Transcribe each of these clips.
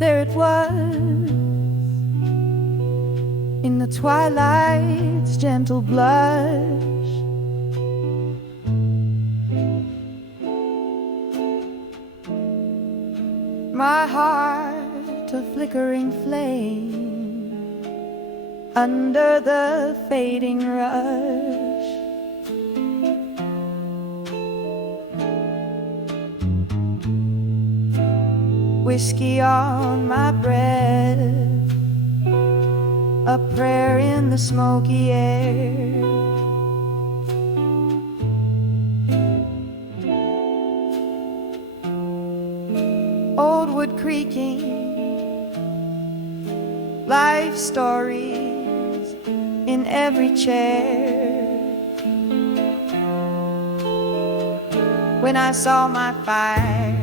There it was, in the twilight's gentle blush. My heart a flickering flame under the fading rush. Whiskey on my breath, a prayer in the smoky air. Old wood creaking, life stories in every chair. When I saw my fire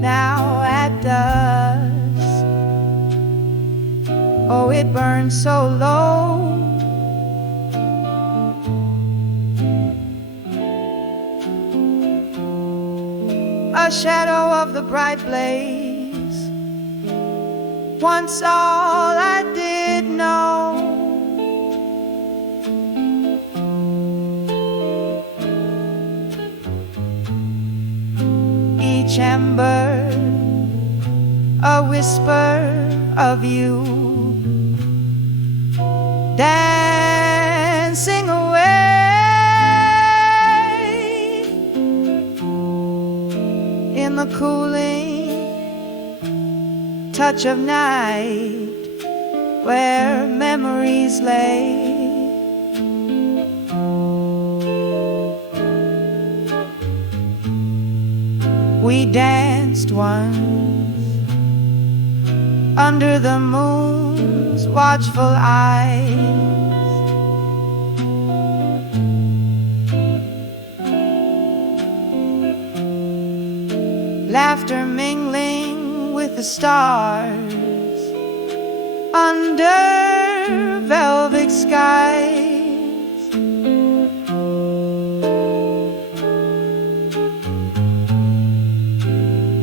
now at dusk, oh, it burned so low. A shadow of the bright blaze, once all I did know. Each ember, a whisper of you, dancing away in the cooling touch of night where memories lay. We danced once under the moon's watchful eyes. Laughter mingling with the stars under velvet skies.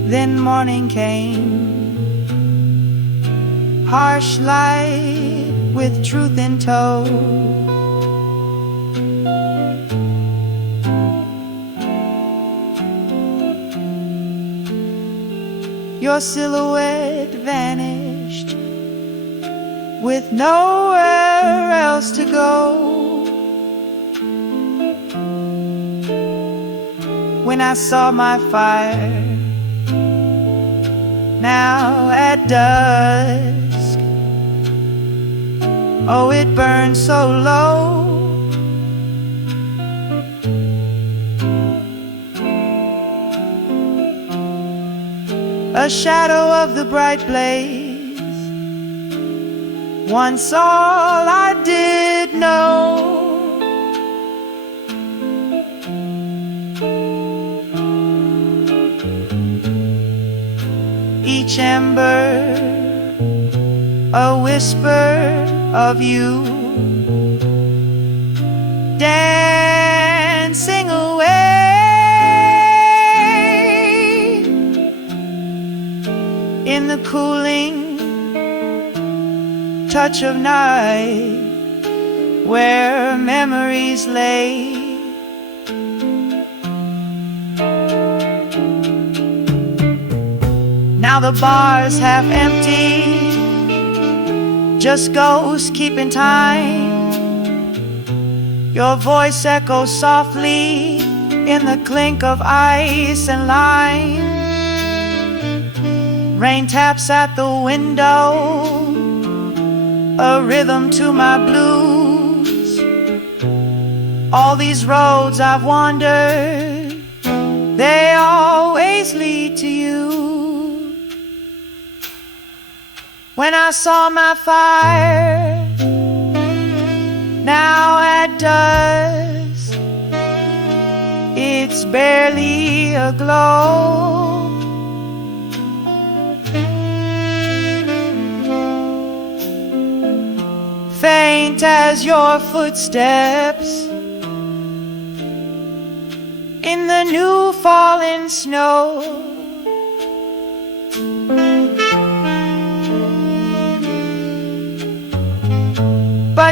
Then morning came, harsh light with truth in tow. Your silhouette vanished with nowhere else to go. When I saw my fire now at dusk, oh, it burned so low. A shadow of the bright blaze, once all I did know. Each ember, a whisper of you, dancing away in the cooling touch of night where memories lay. Now the bar's half empty, just ghosts keeping time. Your voice echoes softly in the clink of ice and lime. Rain taps at the window, a rhythm to my blues. All these roads I've wandered, they always lead to you. When I saw my fire now at dusk, it's barely a glow. Faint as your footsteps in the new fallen snow.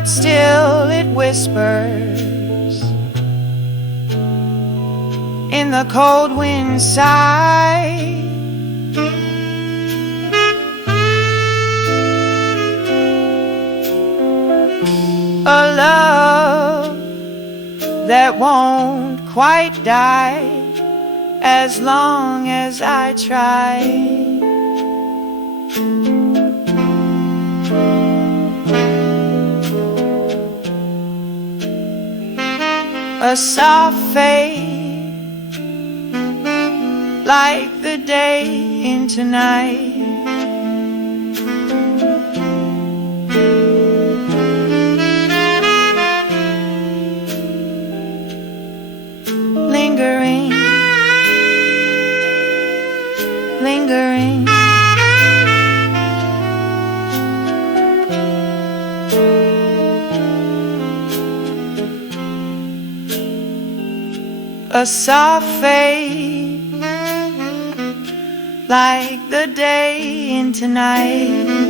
but still it whispers in the cold wind sigh. A love that won't quite die as long as I try. A soft fade like the day into night. Lingering, lingering. A soft fade like the day into night.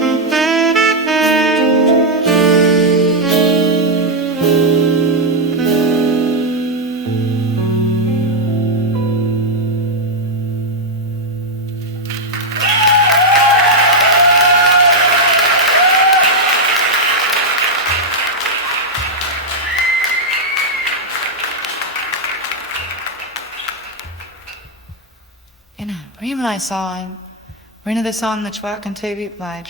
I saw another song that jag kan TV by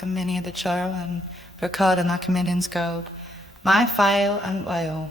the many of the char and record and comedians go my file and oil.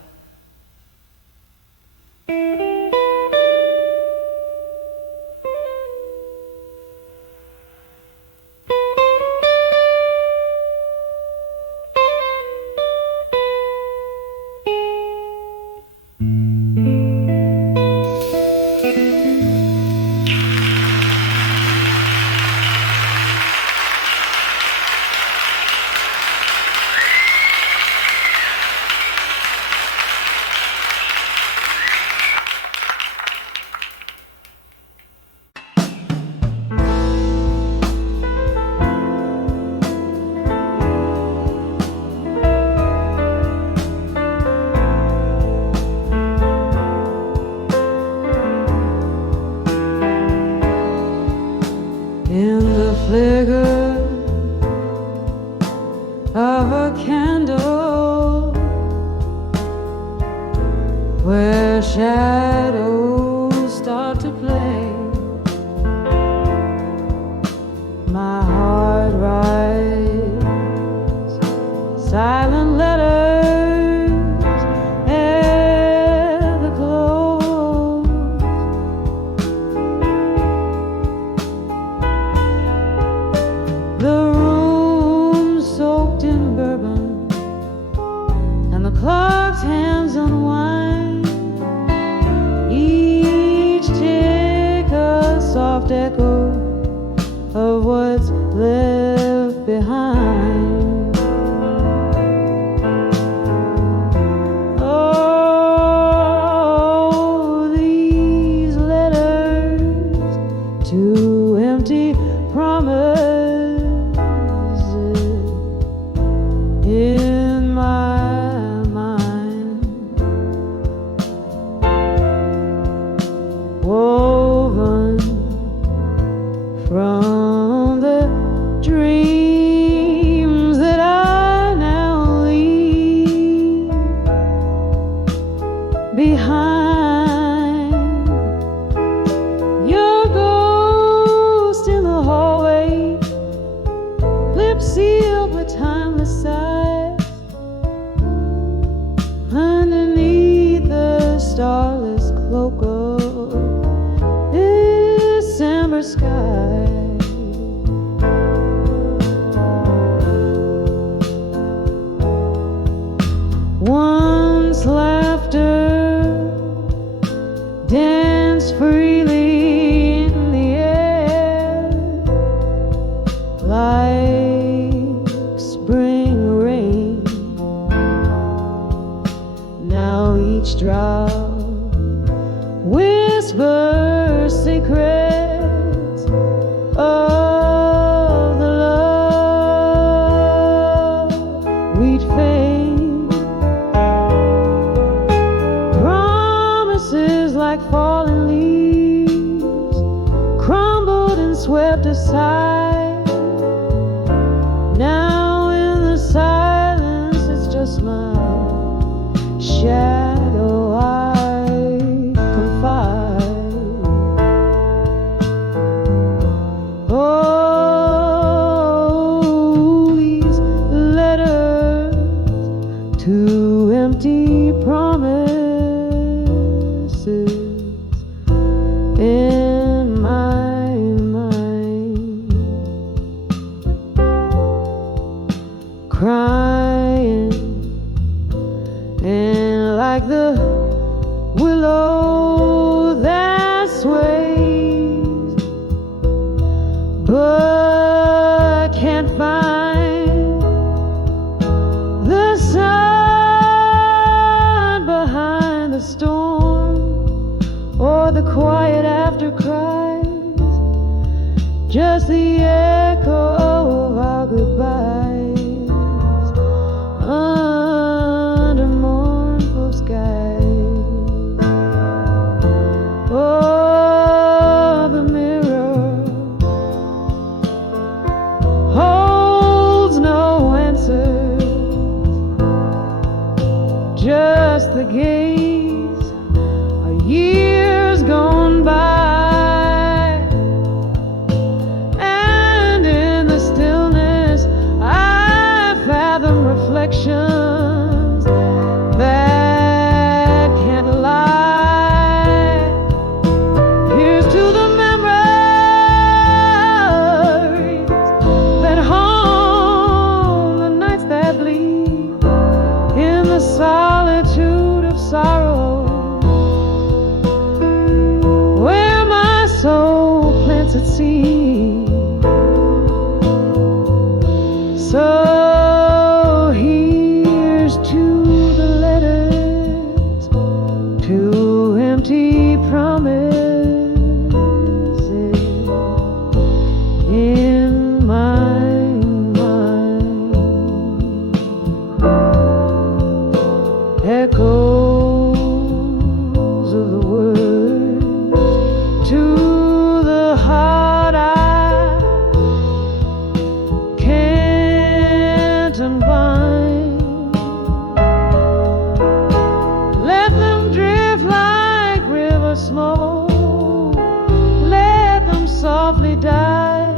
Your ghost in the hallway swept aside. Now in the silence, it's just my shadow I confide. Oh, these letters to empty promises in my mind, crying, and like the willow that sways but can't find the sun behind the storm, or the quiet after cries, just the echo of our goodbyes under mournful skies. Oh, the mirror holds no answers, just the gaze of years gone by. And in the stillness I fathom reflections that can't lie. Here's to the memories that haunt the nights that bleed in the solitude of sorrow, where my soul plants its seed. So here's to the letters, to empty promises in my mind, echoes of the words to the heart I can't unbind. Let them drift like river smoke, let them softly die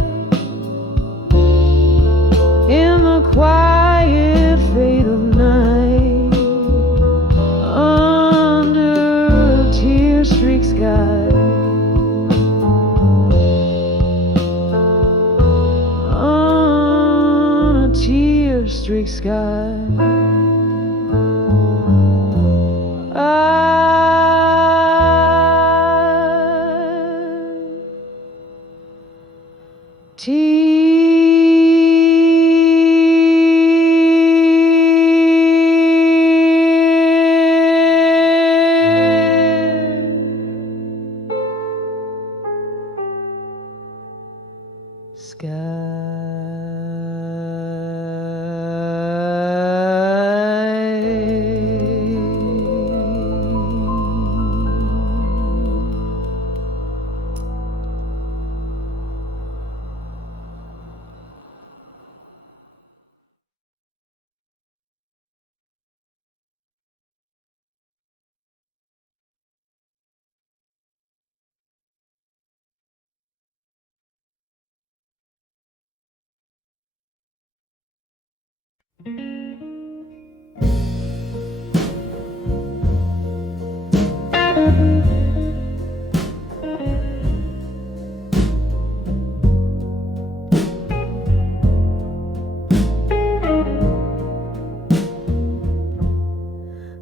in the quiet fade of night, under a tear-streaked sky, on a tear-streaked sky.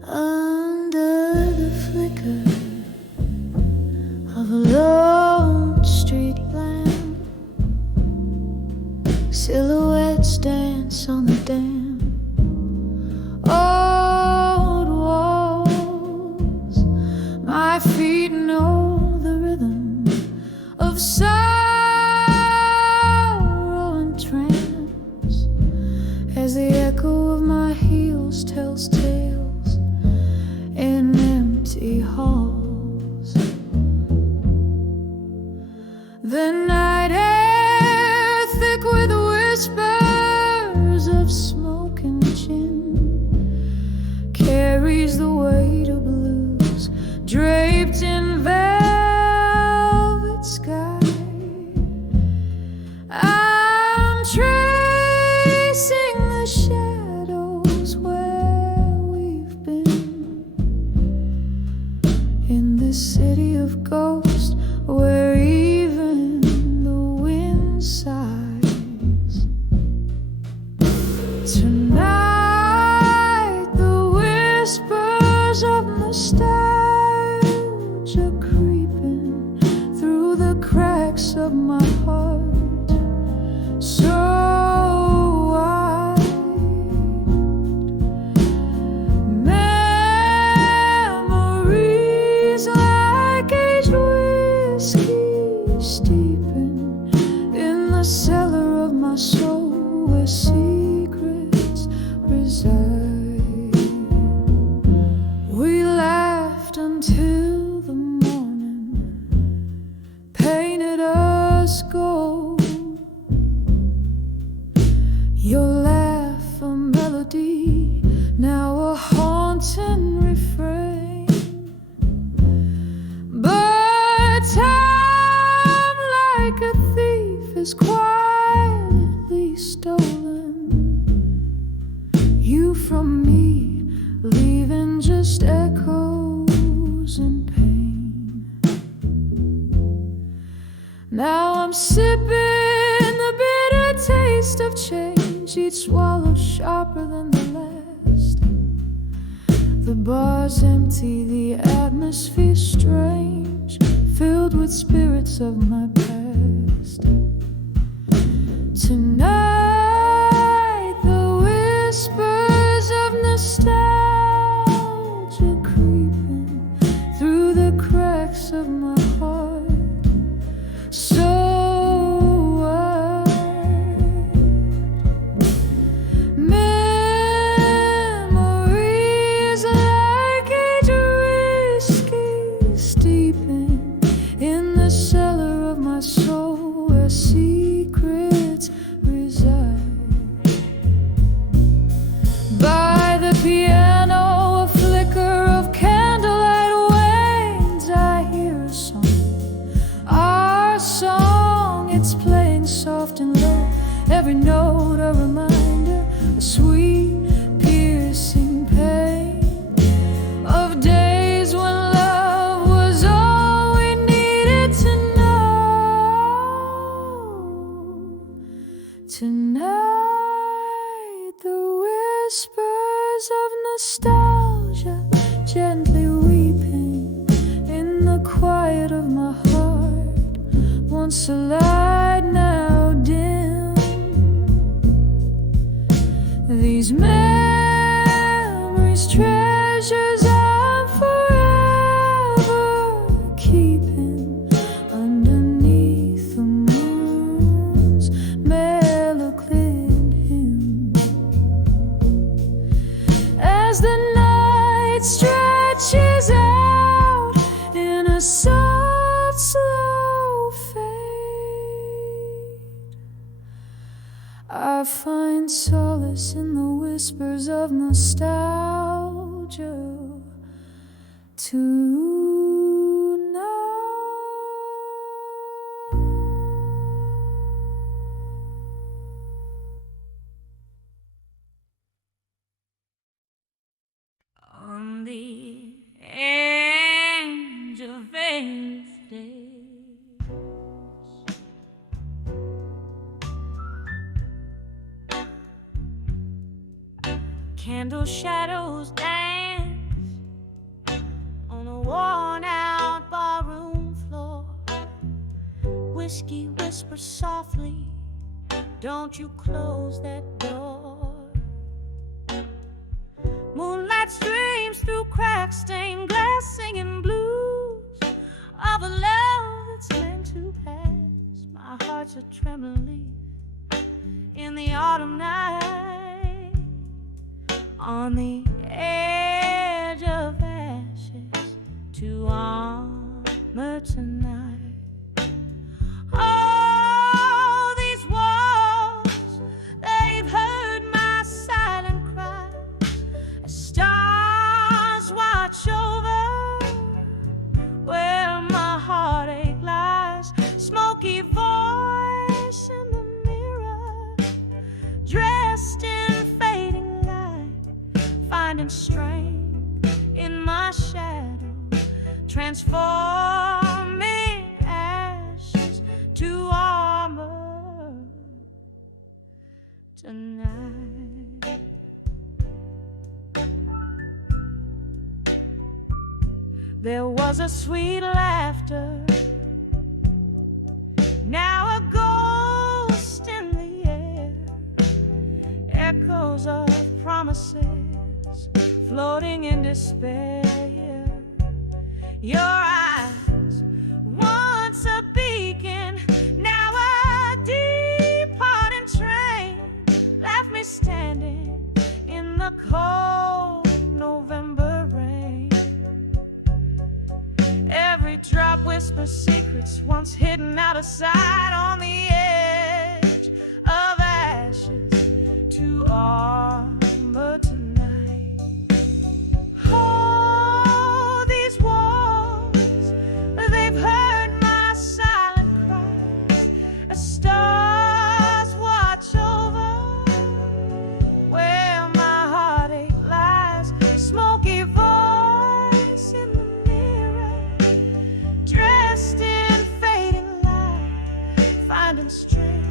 Under the flicker of a lone street lamp, silhouettes dance on the damp old walls. My feet know the rhythm of sorrow and trance, as the echo of my heels tells tales in empty halls. The night cracks of my heart, so wide. Memories like aged whiskey steeping in the cellar of my soul, where secrets reside. We laughed until the morning painted us gold. Your laugh a melody, now a haunting refrain. But time, like a thief, is quietly stolen you from me, leaving just echoes and pain. Now I'm sipping the bitter taste of change, each swallow sharper than the last. The bar's empty, the atmosphere strange, filled with spirits of my past. Tonight, the whispers of nostalgia creeping through the cracks of my heart, so wide. Memories like aged whiskey steeping in the cellar of my soul, where secrets reside. By the piano, a flicker of candlelight wanes. I hear a song, our song. It's playing soft and low, every note a reminder, a sweet, piercing pain of days when love was all we needed to know. Tonight, the whispers of nostalgia gently weeping in the quiet of my heart, once a light, now dim. These memories, treasures I'm forever keeping underneath the moon's mellow-cleared hymn. As the night stretches out in a soft, slow fade, I find solace in the whispers of nostalgia tonight. On the edge of days, candle shadows dance on a worn-out barroom floor. Whiskey whispers softly, don't you close that door. Moonlight streams through cracks, stained glass, singing blues of a love that's meant to pass. My heart's a trembling leaf in the autumn night, on the edge of ashes to armor tonight. Oh, these walls, they've heard my silent cry. Stars watch over where my heartache lies. Smoky voice in the mirror, dressed in fading light, finding strength in my shadow, transforming ashes to armor tonight. There was a sweet laughter promises, floating in despair. Your eyes, once a beacon, now a departing train, left me standing in the cold November rain. Every drop whispers secrets once hidden out of sight, on the edge of ashes to armor tonight. Oh, these walls, they've heard my silent cries as stars watch over where my heartache lies. Smoky voice in the mirror, dressed in fading light, finding strength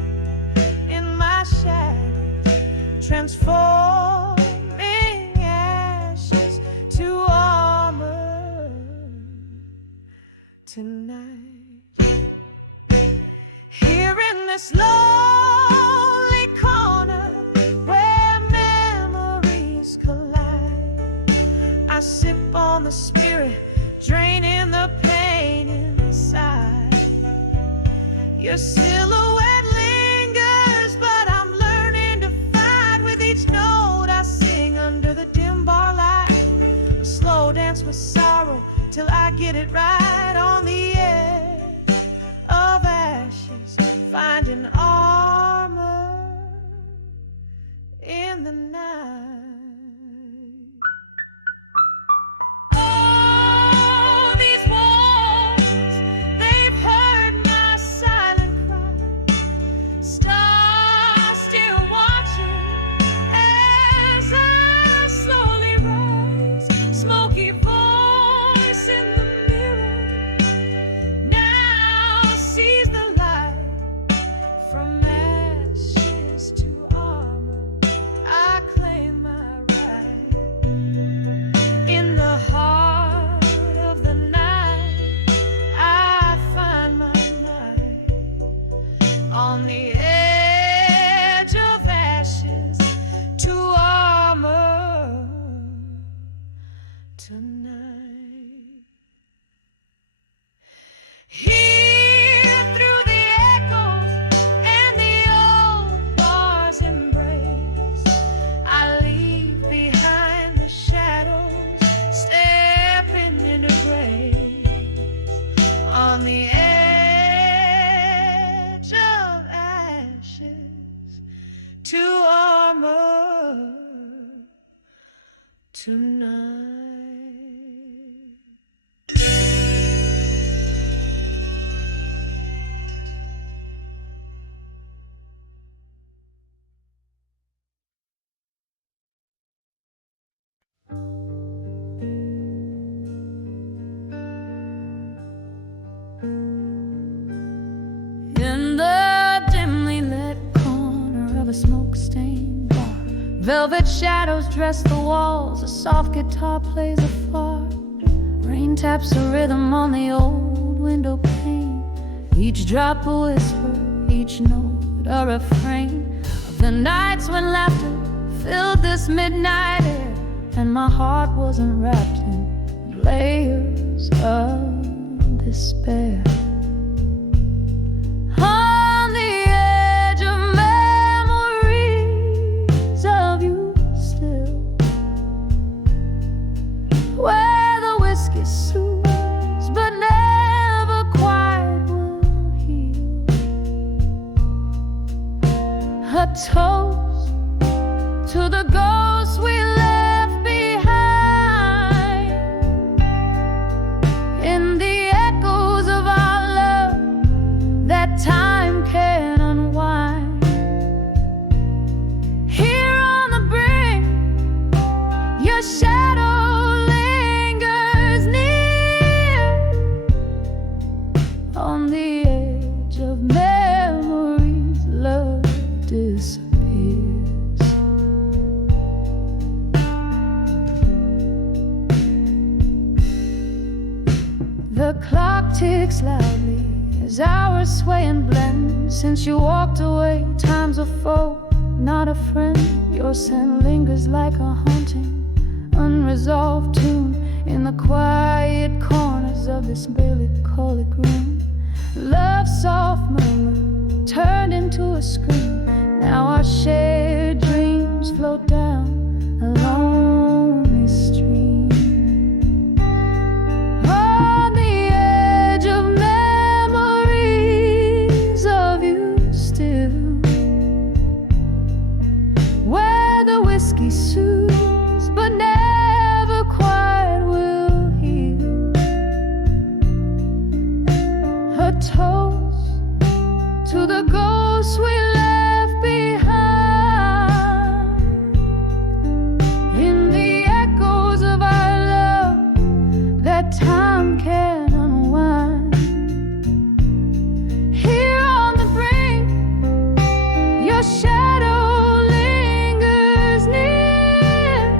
in my shadows, transforming ashes to armor tonight. Here in this lonely corner where memories collide, I sip on the spirit, draining the pain inside. Your silhouette lingers, but I'm learning to fight with each note I sing under the dim bar light. A slow dance with sorrow till I get it right, on the edge of ashes, finding armor in the night. Oh, these walls, they've heard my silent cry, stars still watching as I slowly rise. Smoky voice in the mirror now sees the light. From ashes to armor, I claim my right. In the heart of the night, I find my night, on the edge of ashes to armor tonight. Here through the echoes and the old bar's embrace, I leave behind the shadows, stepping into grace, on the edge of ashes to armor tonight. In the dimly lit corner of a smoke-stained bar, velvet shadows dress the walls, a soft guitar plays afar. Rain taps a rhythm on the old window pane, each drop a whisper, each note a refrain of the nights when laughter filled this midnight air, and my heart wasn't wrapped in layers of despair. On the edge of memories of you still, where the whiskey soothes but never quite will heal. A toast to the ghosts we left behind, in the echoes of our love that time can unwind. Here on the brink, your shadow lingers near, on the edge of memories, love disappears. The clock ticks loudly as hours sway and blend. Since you walked away, times are full, not a friend. Your scent lingers like a haunting, unresolved tune in the quiet corners of this melancholic room. Love's soft murmur turned into a scream. Now our shared dreams float down a lonely stream. On the edge of memories of you still, where the whiskey soothes but never quite will heal. A toast to the ghosts we left behind, in the echoes of our love that time can unwind. Here on the brink, your shadow lingers near.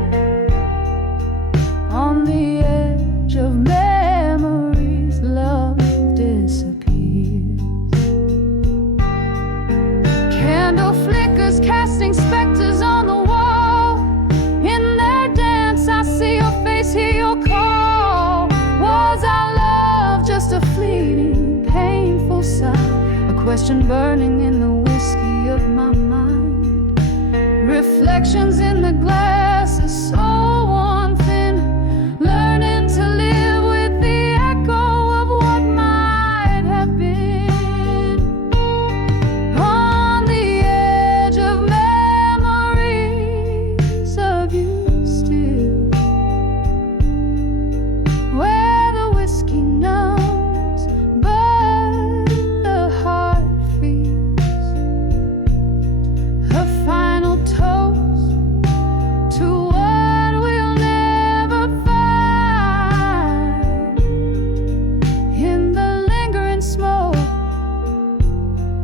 On the edge of memories, love disappears. Candle flickers casting specters on the wall. In their dance I see your face, hear your call. Was our love just a fleeting, painful sigh? A question burning in the whiskey of my mind. Reflections in the glasses so worn thin, learning to live with the echo of what might have been. On the edge of memories of you still, where the whiskey numbs but the heart feels. A final toast to what we'll never find. In the lingering smoke,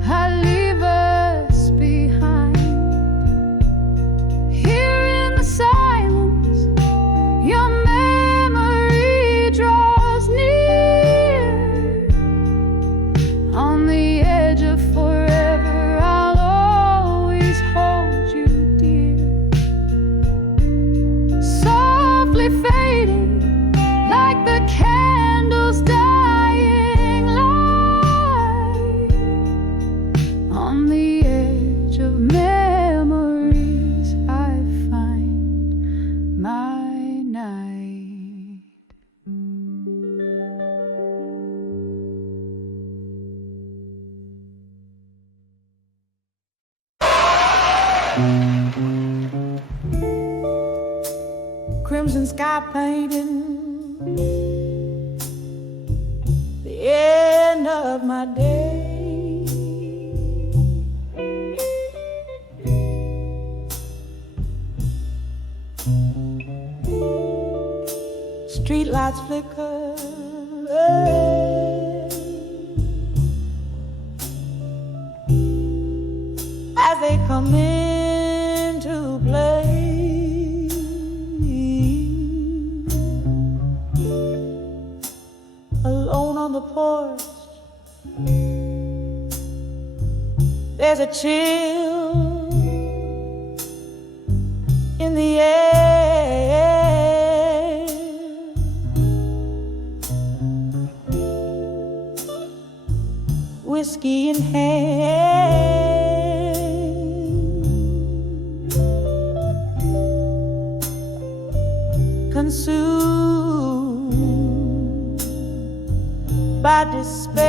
I leave us behind. Here in the silence, your memory draws near. On the edge of forever, I'll always hold you dear. Softly fading like the candle's dying light. On the edge of memories, I find my night. Crimson sky painting the end of my day. Street lights flicker as they come into play. Alone on the porch, there's a chill in the air. Whiskey in hand, consumed by despair.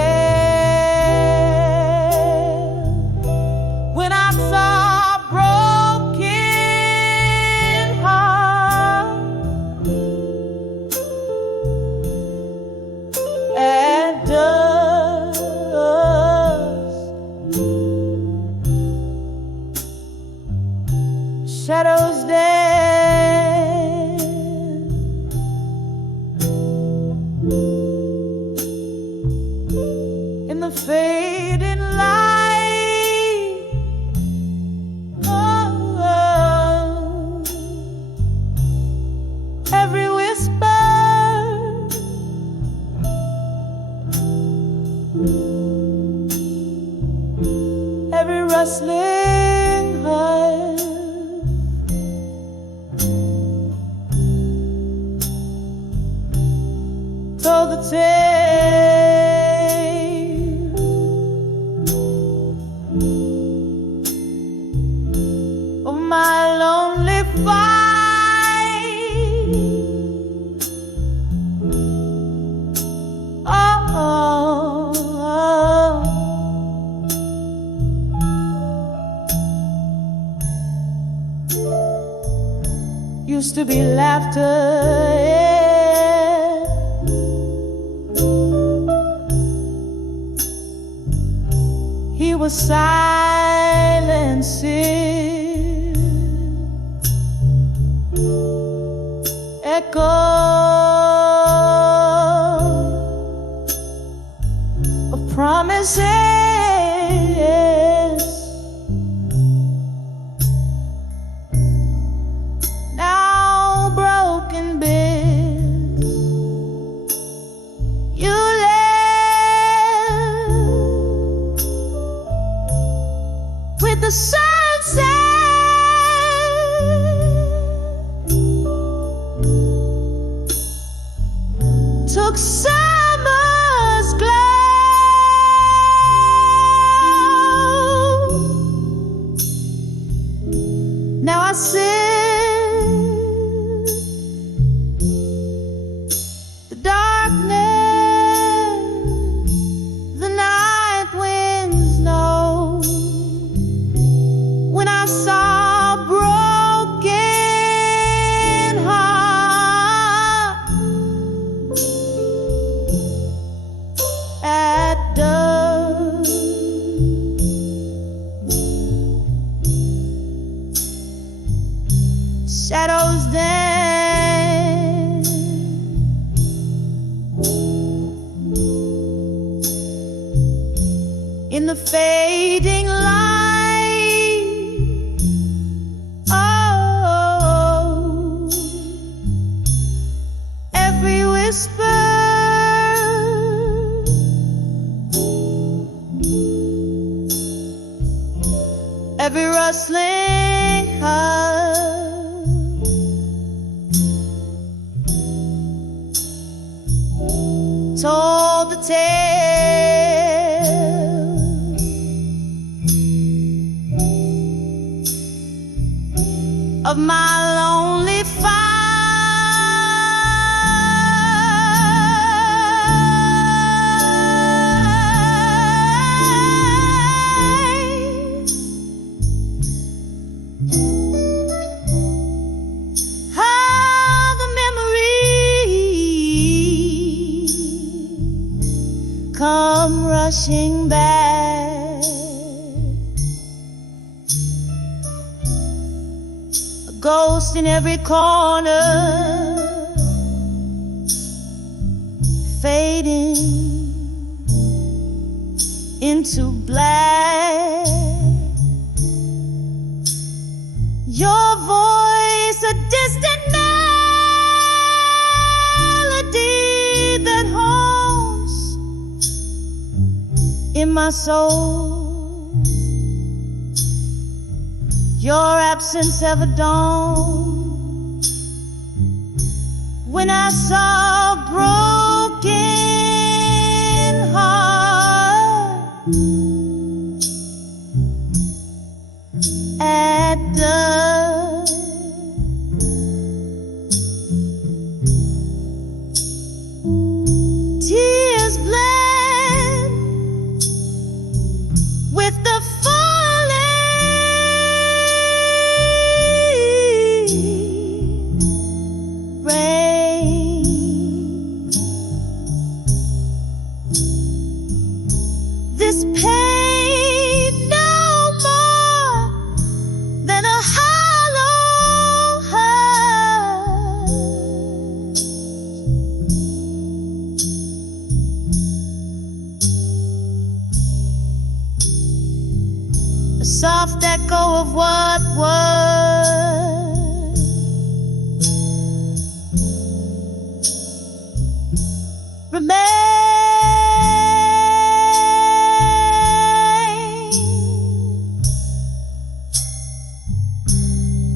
When I saw a broken heart at dusk, shadows dance in the fading light. Oh, every whisper, every rustling hush tale of my lonely fight. Used to be laughter, yeah. He was silencing echo of promises. Now broken bits you left with the sunset. Took summer's glow. Now I sit the darkness, the night winds know. When I saw broken heart at dusk, shadows dance in the fading light. Oh, every whisper, every rustling heart told the tale of my lonely fight. How the memories come rushing back, a ghost in every corner, fading into black. Your voice, a distant melody that haunts in my soul. Your absence ever dawned when I saw broken heart at dusk. Tears blend with the falling rain. This pain no more than a hollow heart. A soft echo of what was, remain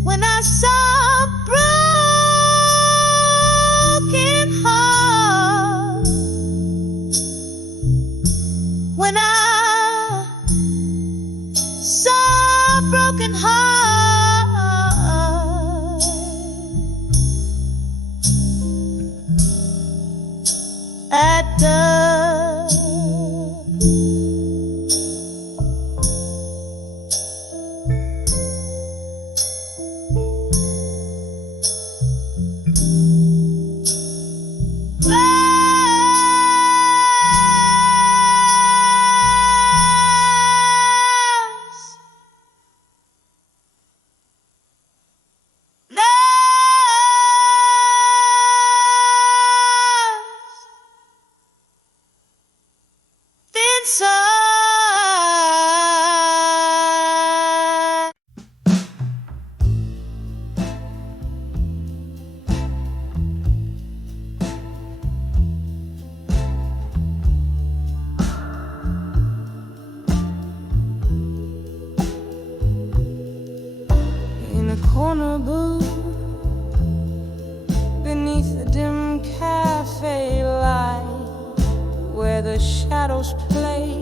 when I saw broken heart corner booth beneath the dim cafe light where the shadows play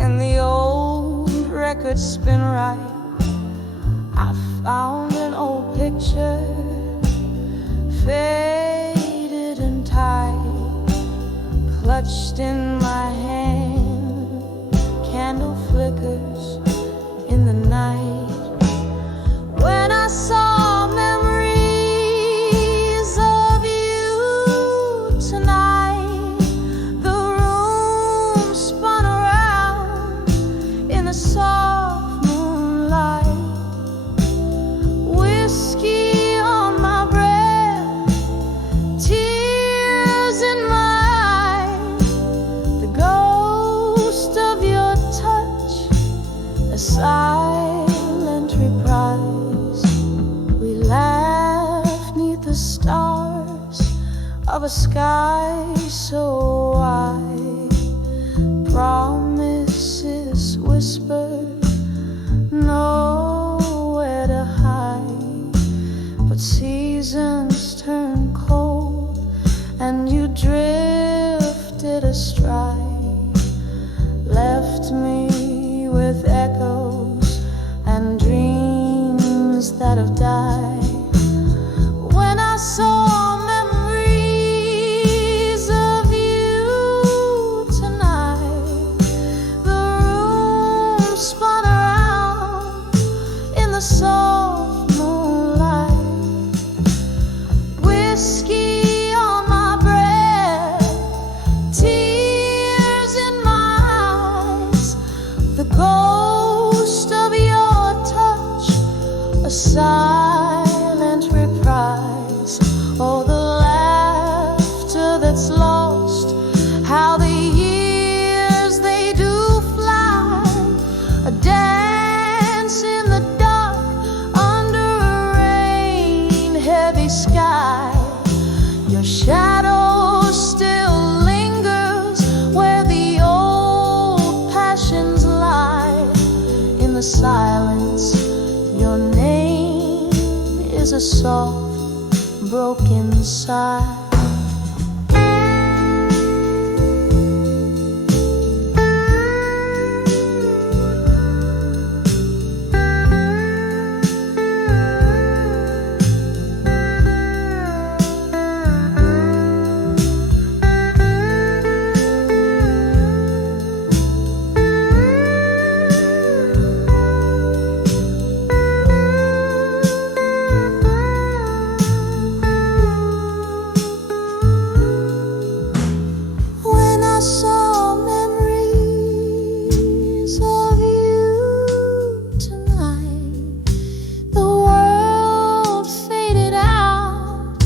and the old records spin right. I found an old picture, faded and tight, clutched in my hand. Candle flickers in the night. When I saw memories of you tonight, the room spun around in the soft moonlight. Whiskey on my breath, tears in my eyes, the ghost of your touch, a silent reprise. We laughed 'neath the stars of a sky so wide. Promises whispered, nowhere to hide. But seasons turn cold and you drifted astride, left me with echoes and dreams that have died. When I saw memories of you tonight, the room spun around in the soft moonlight. Whiskey on my breath, tears in my eyes, the ghost of your touch, a silent reprise. Oh, the laughter that's lost, how the years they do fly. A dance in the dark under a rain-heavy sky. Your shadow still lingers where the old passions lie. In the silence, your name is a soft, broken sigh. When I saw memories of you tonight, the world faded out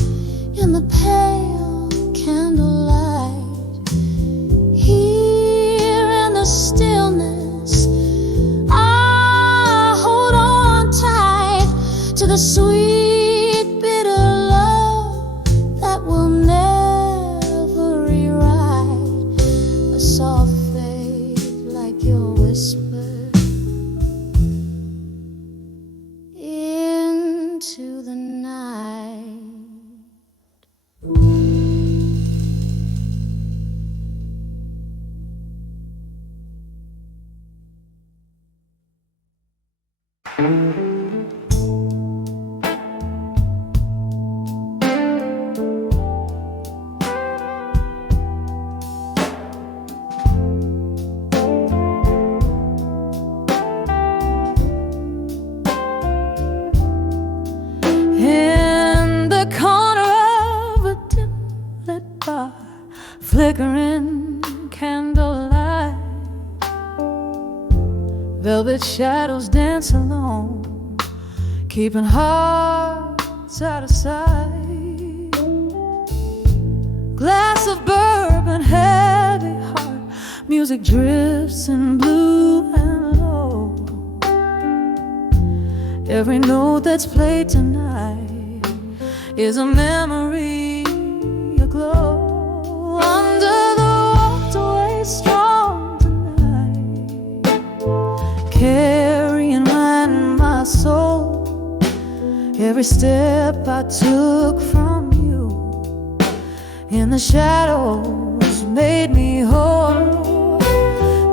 in the pale candlelight. Here in the stillness, I hold on tight to the sweet, bitter love that will never rewrite. A soft fade like your whisper into the night. In the corner of a dim-lit bar, flickering candlelight, velvet shadows dance alone, keeping hearts out of sight. Glass of bourbon, heavy heart, music drifts in blue and low. Every note that's played tonight is a memory aglow. Under the waterway, strong tonight, carrying mine and mine. my soul. Every step I took from you in the shadows made me whole.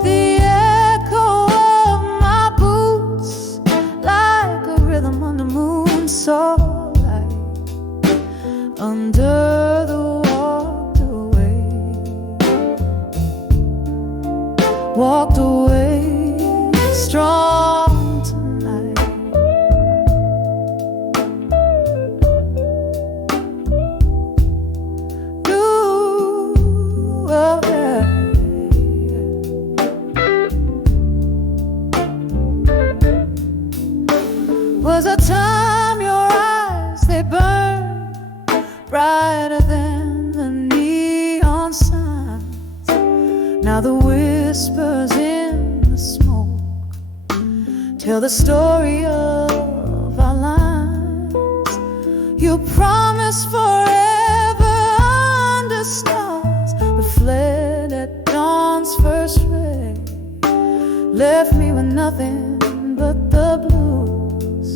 The echo of my boots, like a rhythm on the moon, so light under the walked away strong tonight. Ooh, oh yeah. Was a time your eyes, they burned brighter than the neon signs. Now the whispers in the smoke tell the story of our lives. You promised forever under stars, but fled at dawn's first ray. Left me with nothing but the blues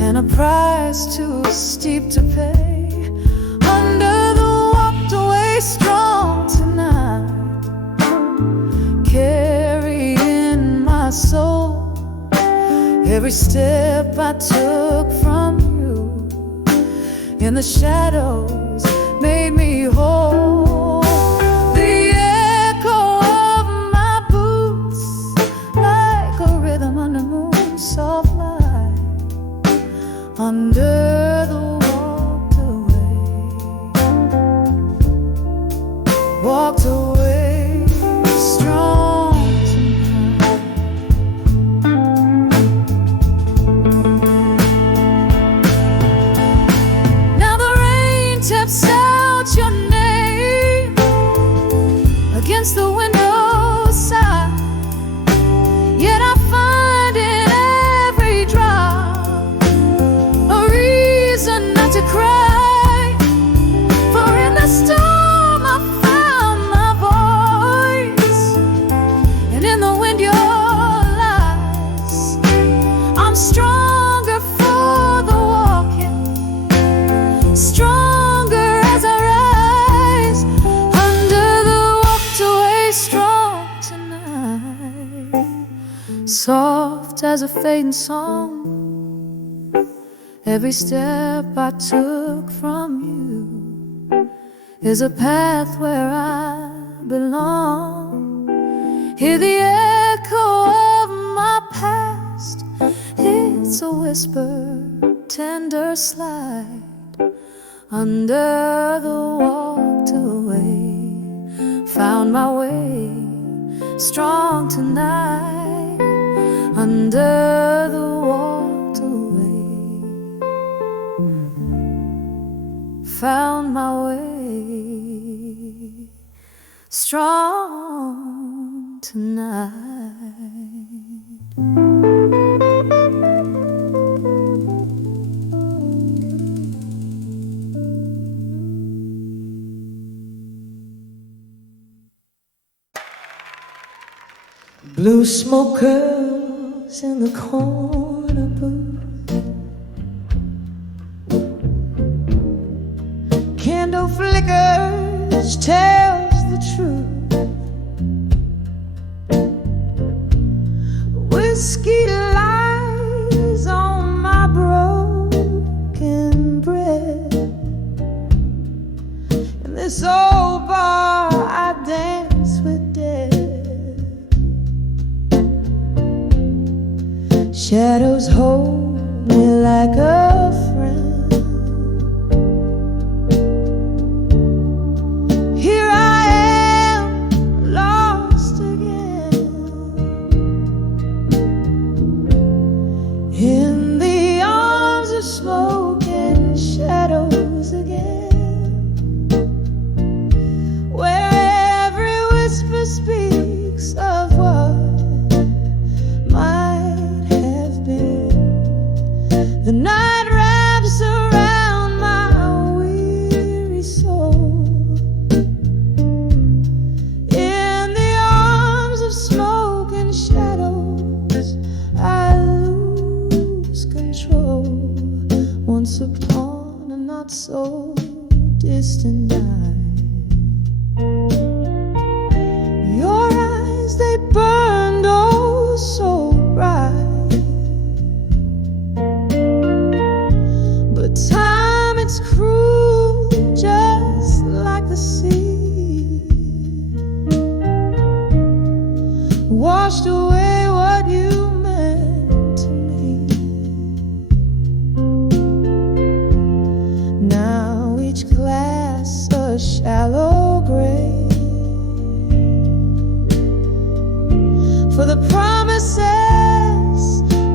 and a price too steep to pay. Under the walked away strong tonight, carrying my soul. Every step I took from you in the shadows made me whole. The echo of my boots, like a rhythm on the moon, soft light under the walked away strong tonight. Now the rain taps out your name against the window side, yet I find in every drop a reason not to cry. For in the storm I found my voice, and in the wind your lies. I'm stronger for the walking, stronger as I rise under the walked away strong tonight. Soft as a fading song, every step I took from you is a path where I belong. Hear the echo of my past, it's a whisper, tender slide under the walked away. Found my way strong tonight under the walked away. Found my way strong tonight. Blue smoke curls in the corner booth, candle flickers, tells the truth. Whiskey lies on my broken bread. In this old bar I dance with death. Shadows hold me like a friend. Here I am, lost again in the arms of smoke and shadows again, where every whisper speaks of what might have been. The night washed away what you meant to me. Now each glass a shallow grave for the promises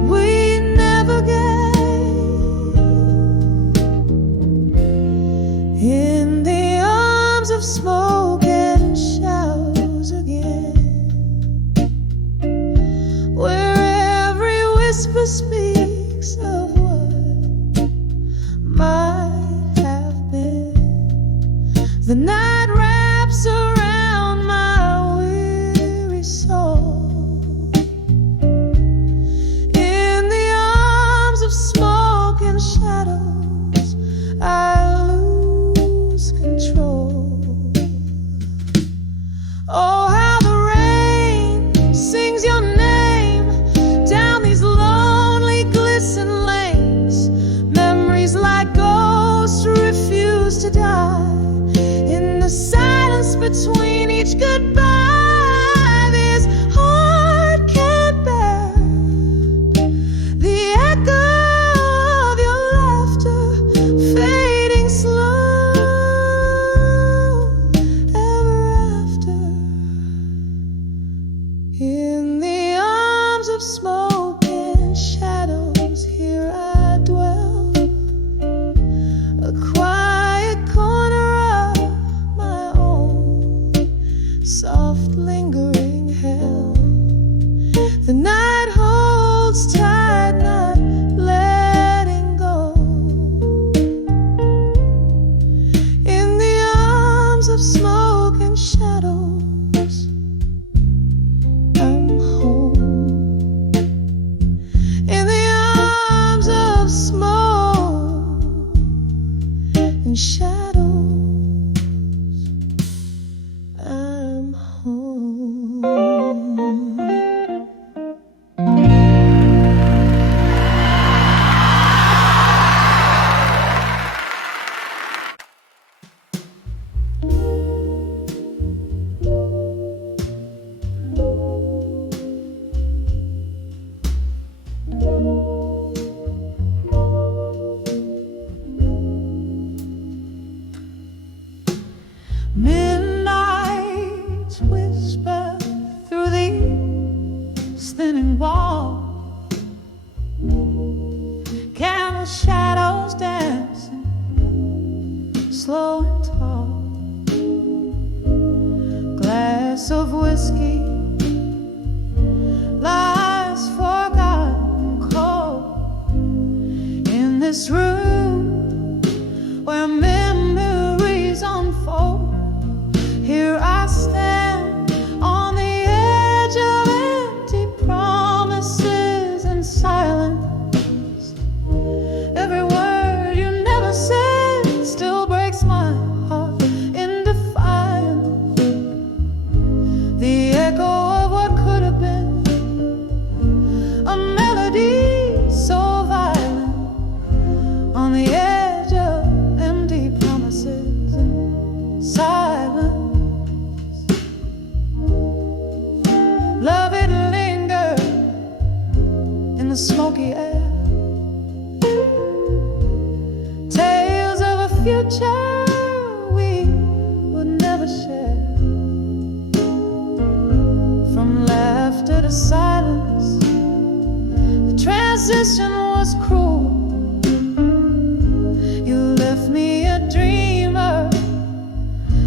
we never gave. In the arms of smoke and shadows again, where every whisper speaks of what might have been. The night wraps around my weary soul. In the arms of smoke and shadows, I lose control. Oh, how the rain sings your name down these lonely, glisten lanes. Memories like ghosts refuse to die. In the silence between each goodbye, this heart can't bear the echo of your laughter fading slow ever after. In the arms of smoke and shadows, here I dwell, a quiet corner of my own, soft lingering hell. The night holds tight, not letting go. In the arms of smoke and shadows, I'm home. In the arms of smoke and shadows, I'm home. Midnight whisper through these thinning walls, candle shadows dancing slow and tall. Glass of whiskey lies forgotten cold in this room where memories unfold. Here I stand on the edge of empty promises and silence. Every word you never said still breaks my heart in defiance. The echo of what could have been, a melody so violent on the edge of empty promises and silence. Love it linger in the smoky air. Tales of a future we would never share. From laughter to silence, the transition was cruel. You left me a dreamer,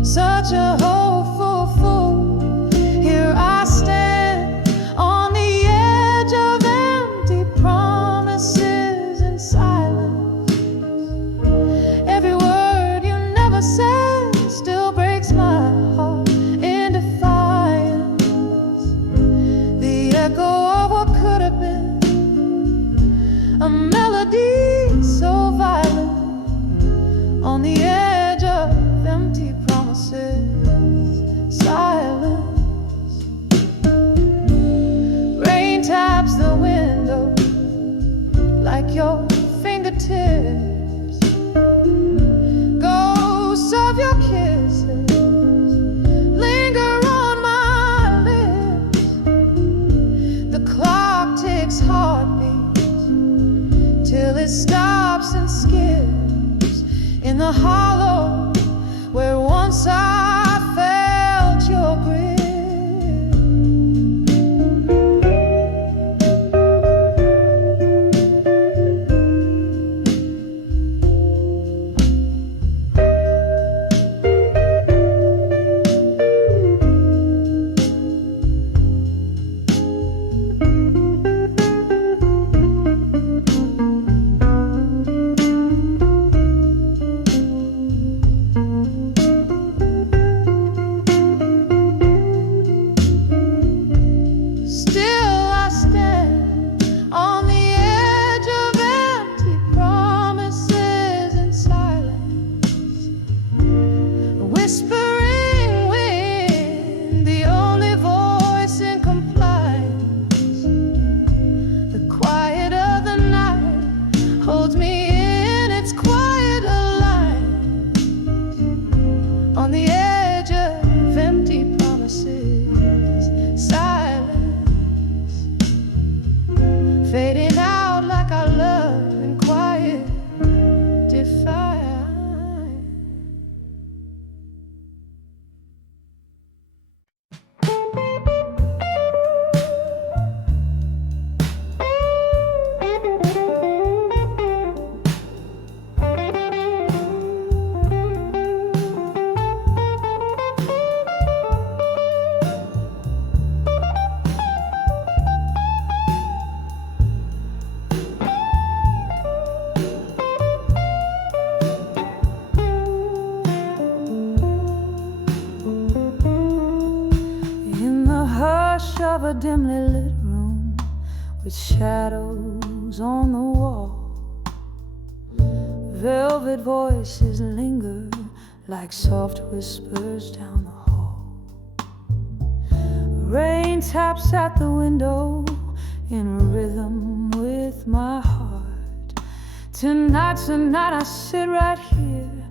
such a hopeful fool. Here I stand on the edge of empty promises and silence. Every word you never said still breaks my heart in defiance. The echo of what could have been, a melody so violent on the edge of empty promises, silence. Rain taps the window like your fingertips. Ghosts of your kisses linger on my lips. its heartbeat till it stops and skips in the hollow where once I felt your grip. Fading out like our love in quiet defiance. Of a dimly lit room with shadows on the wall, velvet voices linger like soft whispers down the hall. Rain taps at the window in rhythm with my heart. Tonight I sit right here,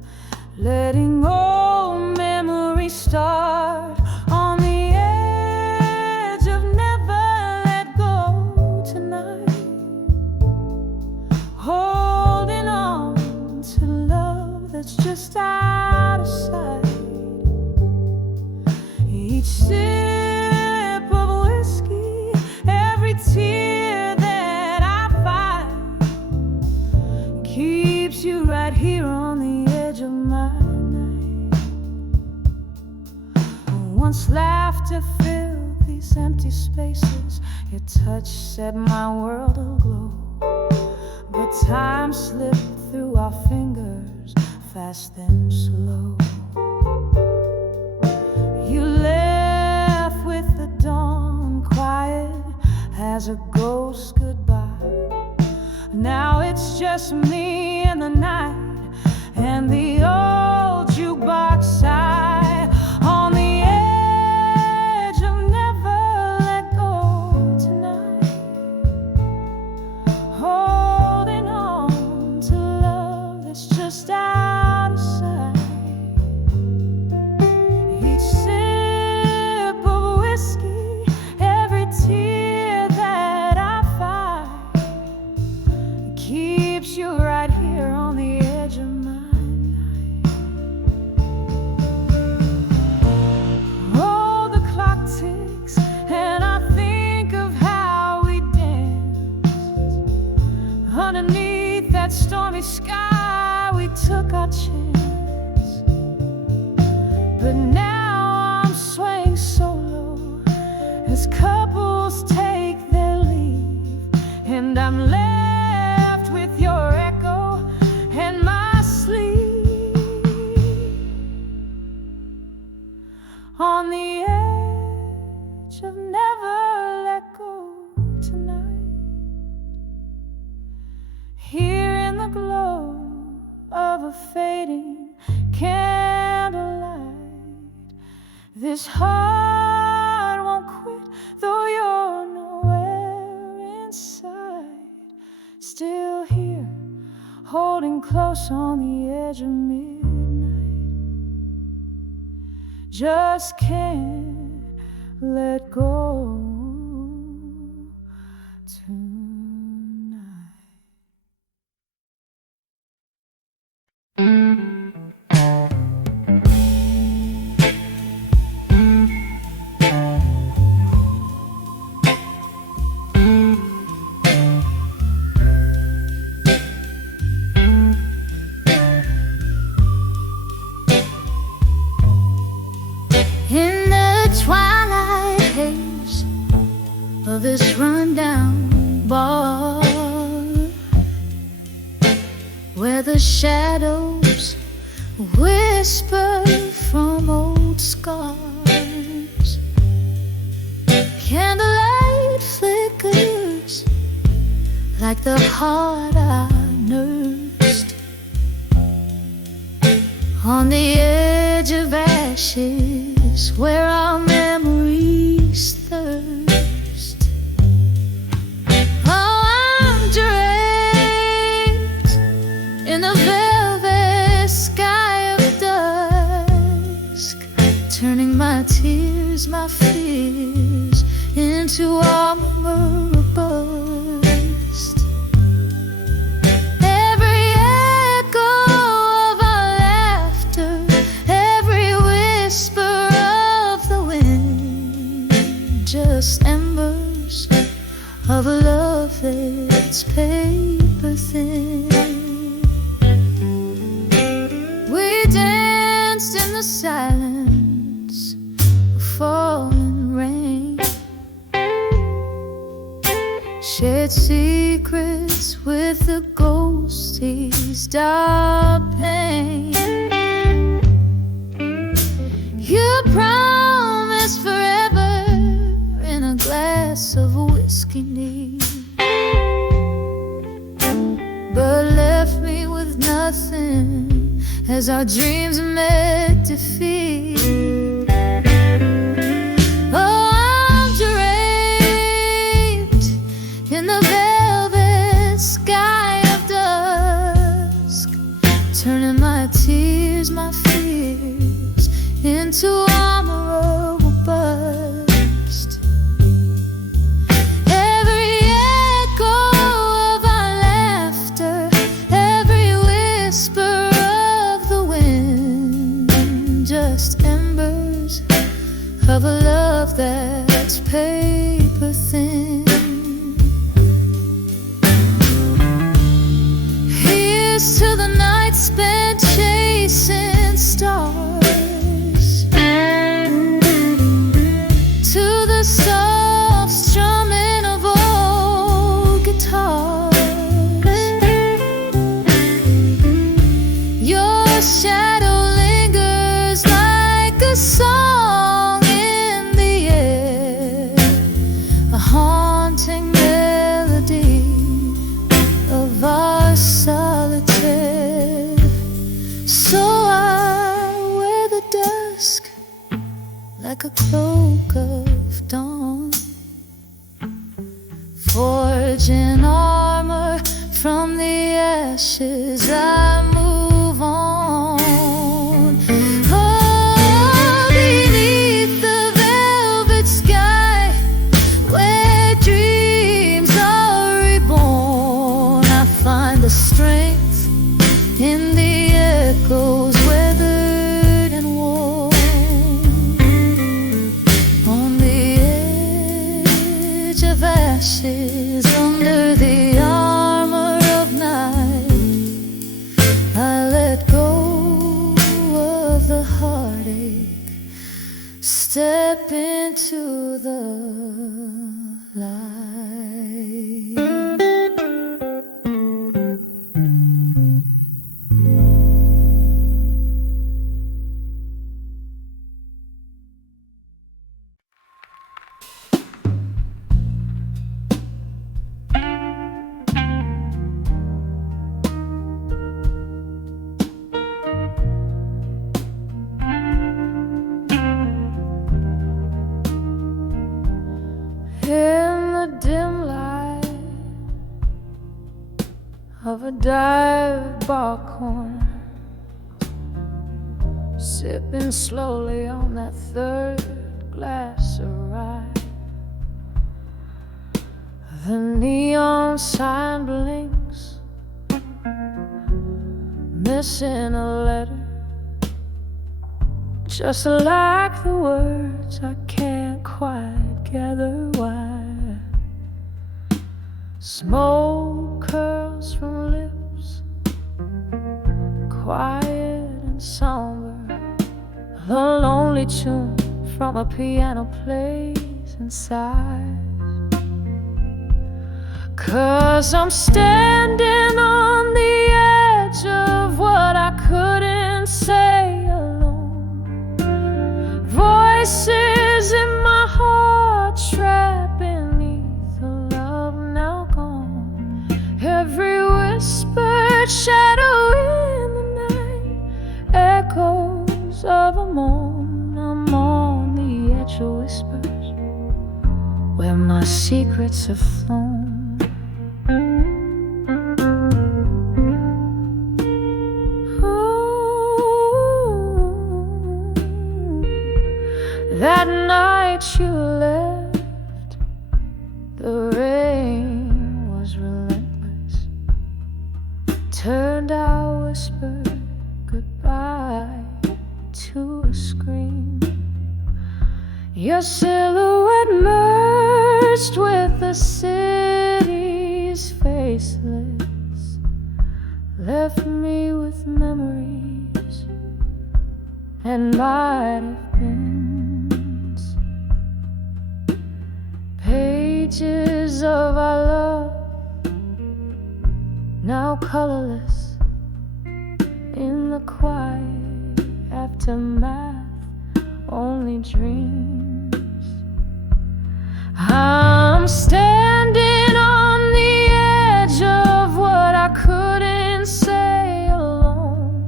letting old memories start on the holding on to love that's just out of sight. Each sip of whiskey, every tear that I find, keeps you right here on the edge of my night. Once laughter filled these empty spaces, your touch set my world aglow. But time slipped through our fingers, fast then slow. You left with the dawn, quiet as a ghost goodbye. Now it's just me and the night, and the old jukebox sigh on the edge of never let go tonight. Just out of sight. Each sip of whiskey, every tear that I find, keeps you right here on the edge of my night. Oh, the clock ticks, and I think of how we danced underneath that stormy sky. We took our chance, but now I'm swaying solo as couples take their leave, and I'm left with your echo and my sleep on the edge of never let go tonight. Here in the glow of a fading candlelight, this heart won't quit, though you're nowhere inside. Still here, holding close on the edge of midnight. Just can't let go tonight. rundown bar where the shadows whisper from old scars. Candlelight flickers like the heart I nursed on the edge of ashes where our memories thirst. Oh, I'm draped in the velvet sky of dusk, turning my tears, my fears into armor burst. Every echo of our laughter, every whisper of the wind, just embers of a love that's paper thin. We danced in the silence of falling rain, shared secrets with the ghosties, dark pain. You promised forever in a glass of whiskey neat, but left me with nothing as our dreams met defeat. Oh, I'm draped in the velvet sky of dusk, turning my tears, my fears into armor burst. Every echo of our laughter, every whisper of the wind, just embers of a love that's paper thin. Here's to the night spent chasing stars, to the soft strumming of old guitars. Your shadow lingers like a song in the air, a haunting melody of our solitaire. So I wear the dusk like a cloak of dawn, forging armor from the ashes. I move on. Oh, beneath the velvet sky, where dreams are reborn, I find the strength in the echoes, weathered and worn. On the edge of ashes, under the armor of night, I let go of the heartache, step into the light. In the dim light of a dive bar corner, sipping slowly on that third glass of rye, the neon sign blinks, missing a letter, just like the words I can't quite gather why. Smoke curls from lips, quiet and somber, the lonely tune from a piano plays inside. 'Cause I'm standing on the edge of what I couldn't say alone. Voices in my heart trapped beneath a love now gone. Every whispered shadow in the night, echoes of a moan. I'm on the edge of whispers where my secrets have flown. That night you left, the rain was relentless. Turned our whisper goodbye to a scream. Your silhouette merged with the city's faceless, left me with memories and might have been pages of our love, now colorless in the quiet aftermath, only dreams. I'm standing on the edge of what I couldn't say alone.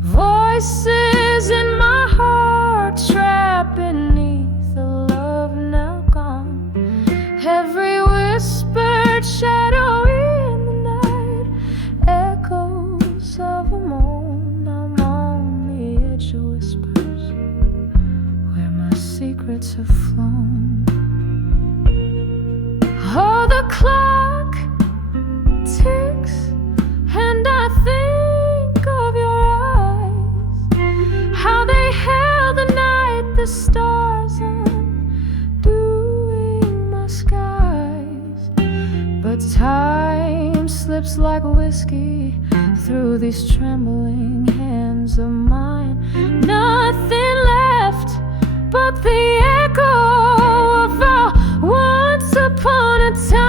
Voices in my heart trapped beneath a love now gone. Every whispered shadow in the night, echoes of a moan. I'm on the edge of whispers where my secrets have flown. Oh, the clock ticks and I think of your eyes, how they held the night, the stars undoing my skies. But time slips like whiskey through these trembling hands of mine. Nothing left but the echo of our once upon a time.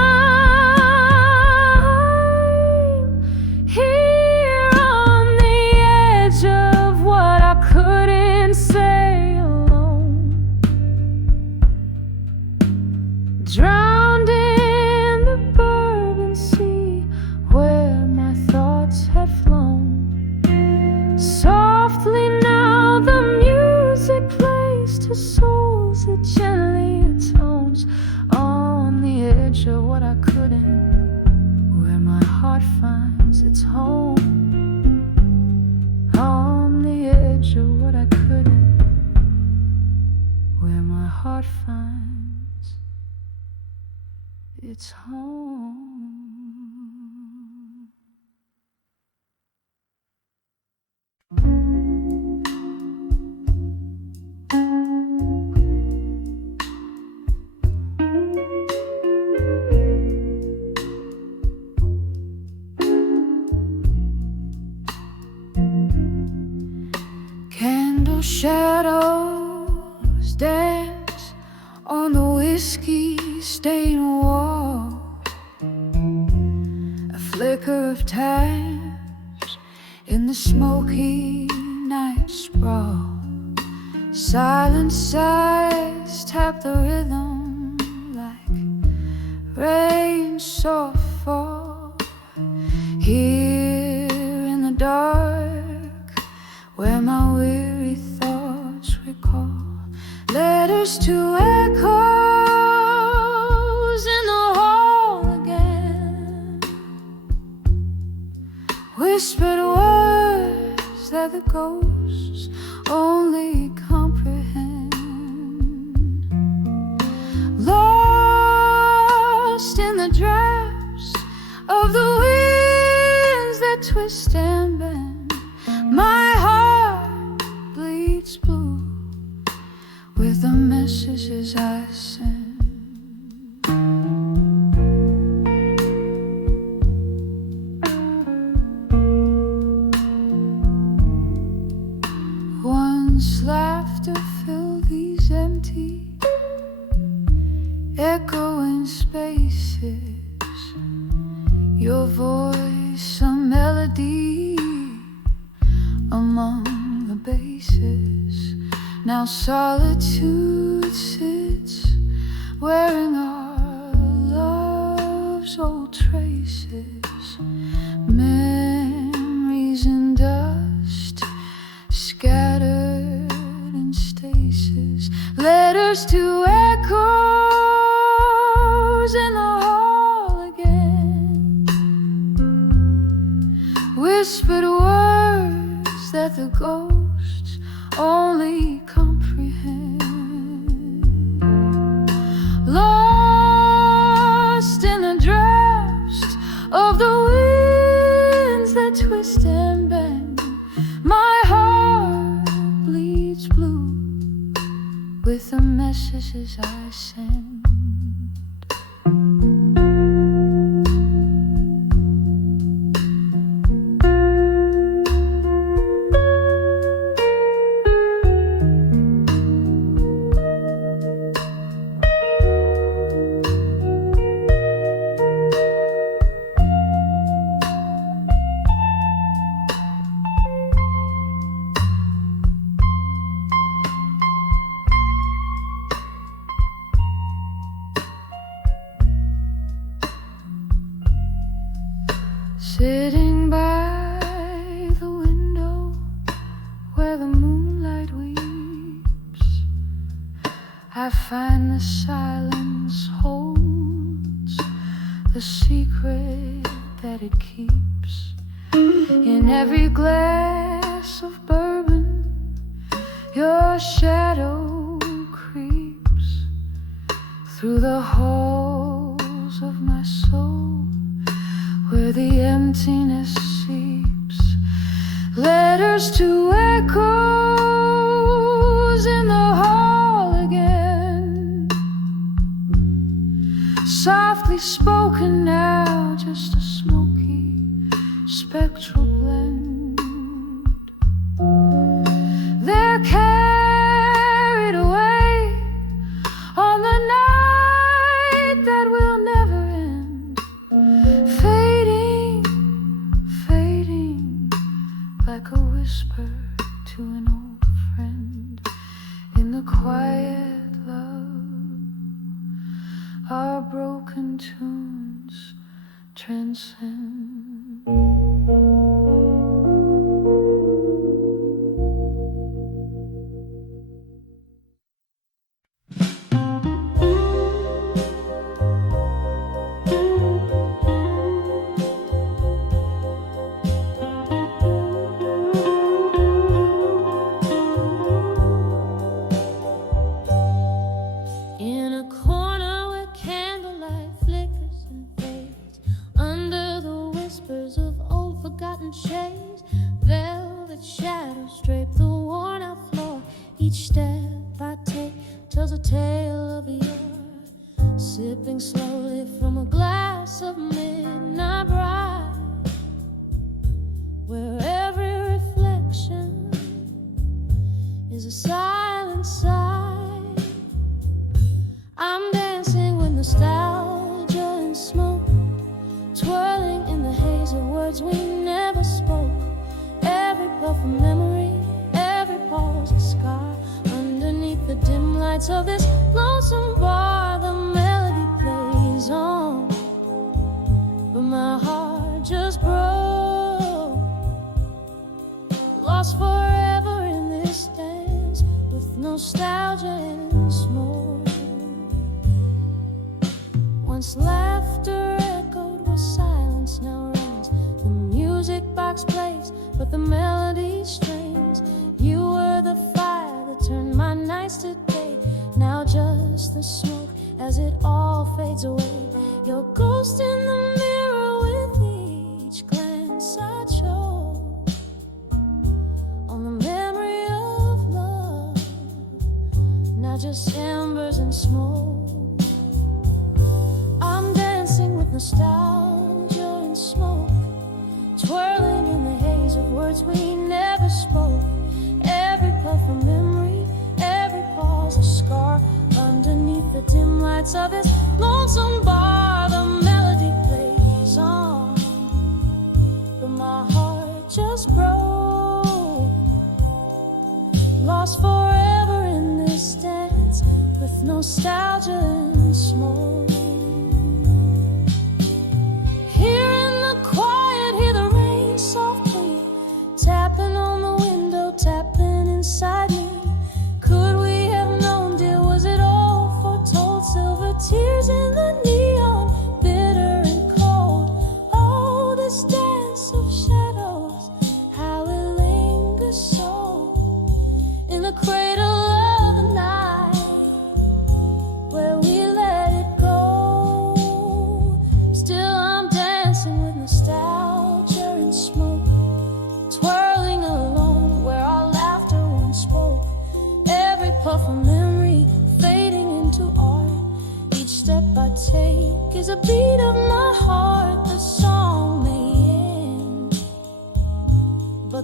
Here on the edge of what I couldn't say alone. Drowned in the bourbon sea where my thoughts had flown. Softly now the music plays to souls it gently atones. On the edge of what I couldn't, where my heart finds its home. On the edge of what I couldn't, where my heart finds its home. Candle shadows dance on the whiskey stained wall. A flicker of taps in the smoky night sprawl. Silent sighs tap the rhythm like rain soft fall. Here in the dark, where my weary thoughts recall letters to echoes in the hall again. Whispered words that the ghosts only comprehend. Lost in the drafts of the winds that twist and bend, my heart bleeds blue with the messages I send. Once laughter filled these empty, echoing spaces. Your voice, a melody among the basses. Now solitude sits, wearing our love's old traces. Memories in dust, scattered in stasis. Letters to echoes in the hall again. Whispered words that the ghosts only comprehend. Lost in the drafts of the winds that twist and bend. My heart bleeds blue with the messages I send. Sitting by the window where the moonlight weeps, I find the silence holds the secret that it keeps. In every glass of bourbon, your shadow creeps through the halls of my soul, where the emptiness seeps. Letters to echoes in the hall again. Softly spoken now, just a smoky, spectral blend. They're carried away on the night that will never end. Fading like a whisper to an old friend. In the quiet love, our broken tunes transcend. In a corner where candlelight flickers and fades, under the whispers of old forgotten shades, velvet shadows drape the worn out floor. Each step I take tells a tale of yore, sipping slowly from a glass of midnight bride, where every reflection is a silent sigh. I'm dancing with nostalgia and smoke, twirling in the haze of words we never spoke. Every puff of memory, every pause a scar. Underneath the dim lights of this lonesome bar, the melody plays on, but my heart just broke. Lost forever in this dance with nostalgia and smoke. Once laughter echoed where silence now reigns. The music box plays, but the melody strains. You were the fire that turned my nights to day. Now just the smoke as it all fades away. Your ghost in the mirror with each glance I chose on the memory of love. Now just embers and smoke. I'm dancing with nostalgia and smoke, twirling in the haze of words we never spoke. Every puff of memory, every pause a scar. Underneath the dim lights of this lonesome bar, the melody plays on,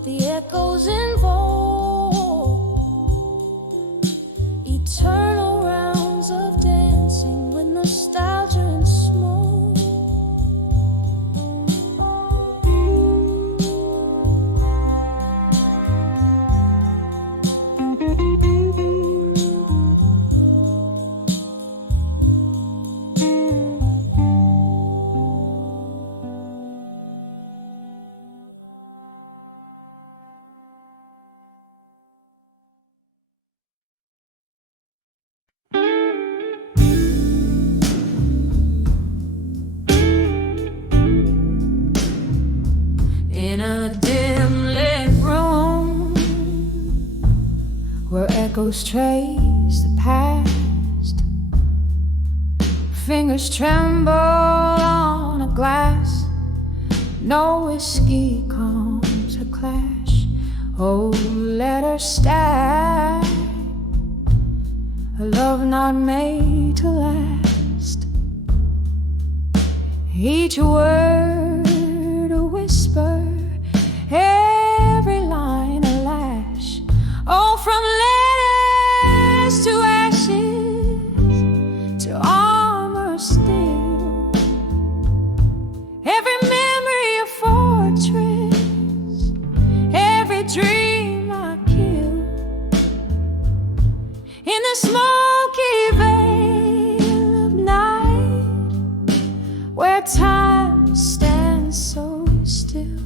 the echoes invoke eternal rounds of dancing with nostalgia and smoke. In a dim lit room where echoes trace the past, fingers tremble on a glass, no whiskey comes a clash. Oh, let her stay, a love not made to last. Each word a whisper, every line a lash. Oh, from letters to ashes, to armor steel, every memory a fortress, every dream I kill. In the smoky veil of night, where time stands so still,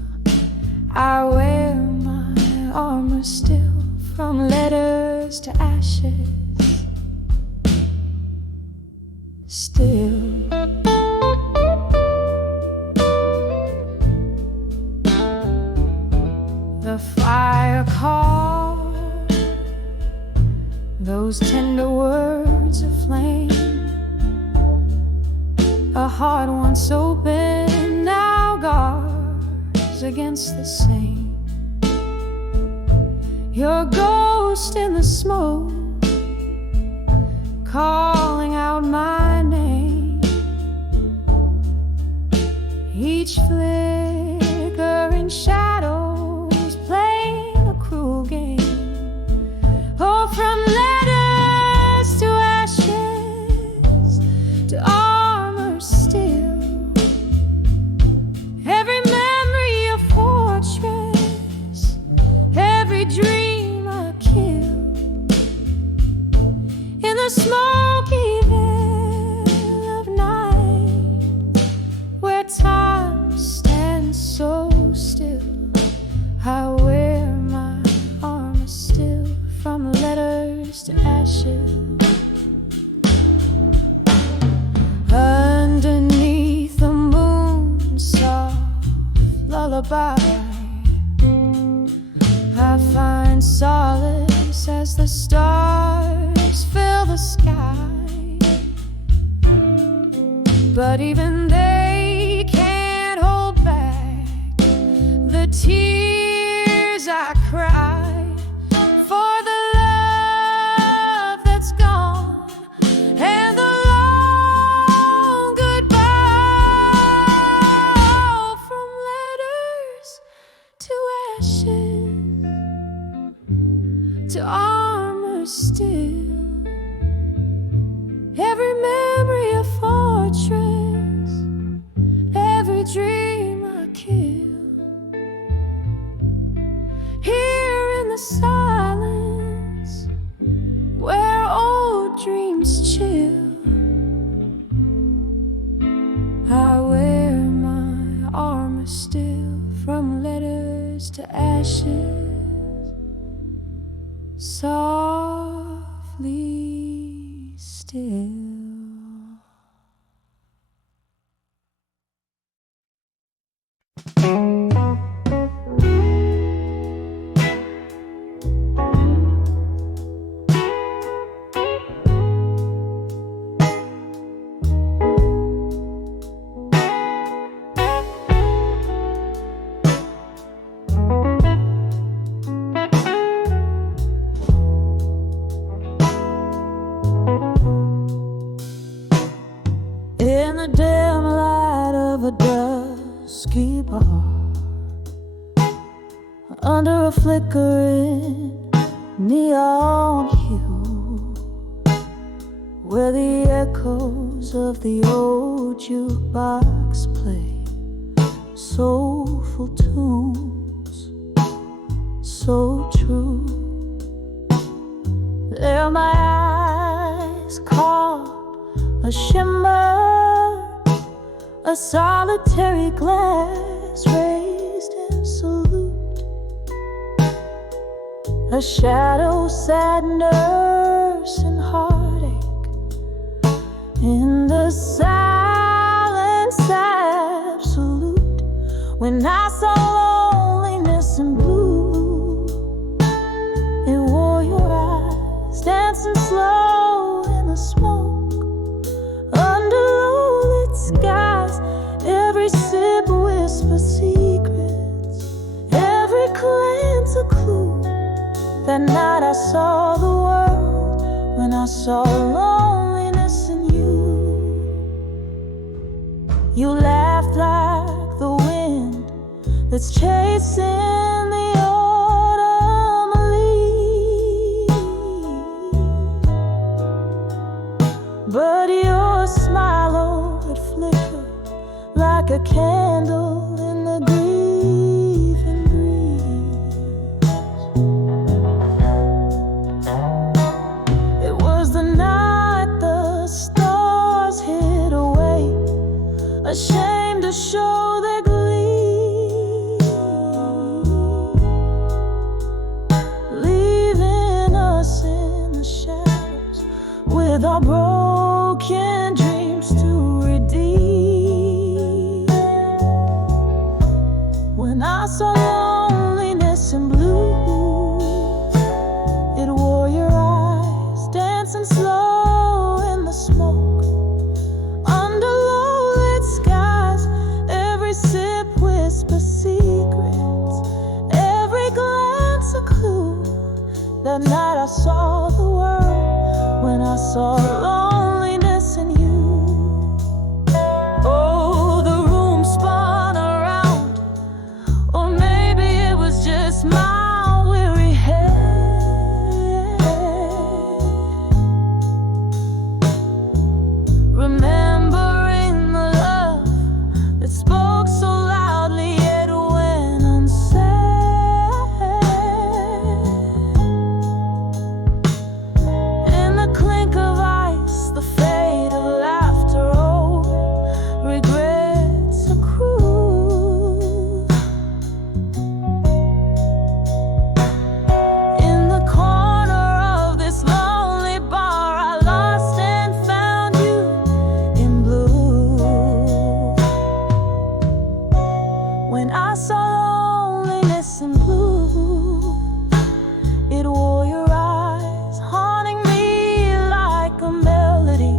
I wear my armor still, from letters to ashes. Still, the fire call, those tender words of flame, a heart once open now guards against the same. Your ghost in the smoke, calling out my name. Each flickering shadows playing a cruel game. Oh, from letters to ashes, to armor still, every memory a fortress, every dream I kill. In the smoky veil of night, where time stands so still, I wear my armor still, from letters to ashes. Underneath the moon's soft lullaby, I find solace as the stars fill the sky. But even they can't hold back the tears I cry for the love that's gone and the long goodbye. From letters to ashes, to armor still, every memory a fortress, every dream I kill. Here in the silence, where old dreams chill, I wear my armor still, from letters to ashes, softly still. In the dim light of a dusky bar, under a flickering neon hue, where the echoes of the old jukebox play soulful tunes, so true. There my eyes caught a shimmer, a solitary glance raised in salute, a shadow sad nurse and heartache in the silence absolute. When I saw loneliness and blue, it wore your eyes, dancing slow in the smoke under low-lit skies. Every sip whispers secrets, every glance a clue. That night I saw the world when I saw loneliness in you. You laughed like the wind that's chasing the autumn leaves, but your smile would flicker like a candle in the grieving breeze. It was the night the stars hid away, ashamed to show their glee, leaving us in the shadows with our broken dreams to redeem. When I saw loneliness in blue, it wore your eyes, dancing slow in the smoke under low-lit skies. Every sip whispers secrets, every glance a clue. That night I saw the world when I saw loneliness in you. Oh, the room spun around, or maybe it was just my weary head, remembering the love that spoke so loudly yet went unsaid. In the clink of ice, the fate of laughter, oh, regrets accrue. In the corner of this lonely bar, I lost and found you in blue. When I saw loneliness in blue, it wore your eyes, haunting me like a melody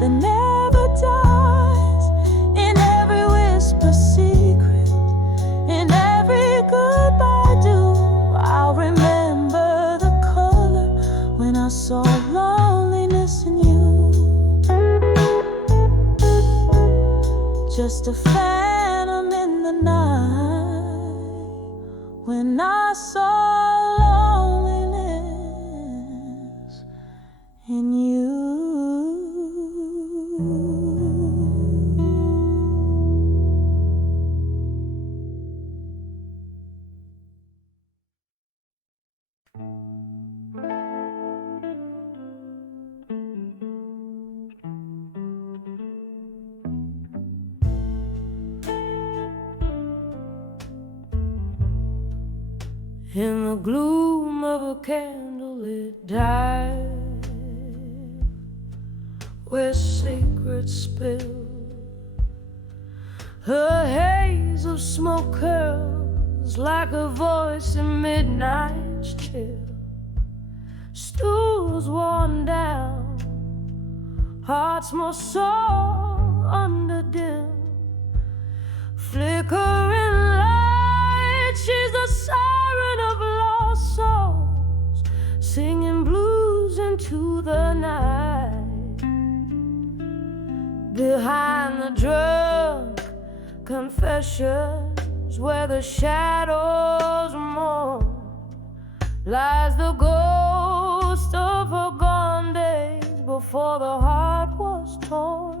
that never dies. In every whisper secret, in every goodbye do, I'll remember the color when I saw loneliness in you. Just a phantom in the night when I saw loneliness in you. In the gloom of a candlelit dive, where secrets spill, a haze of smoke curls like a voice in midnight's chill. Stools worn down, hearts more sore under dim, flickering light. She's the siren of lost souls, singing blues into the night. Behind the drug confessions where the shadows mourn, lies the ghost of her gone days before the heart was torn.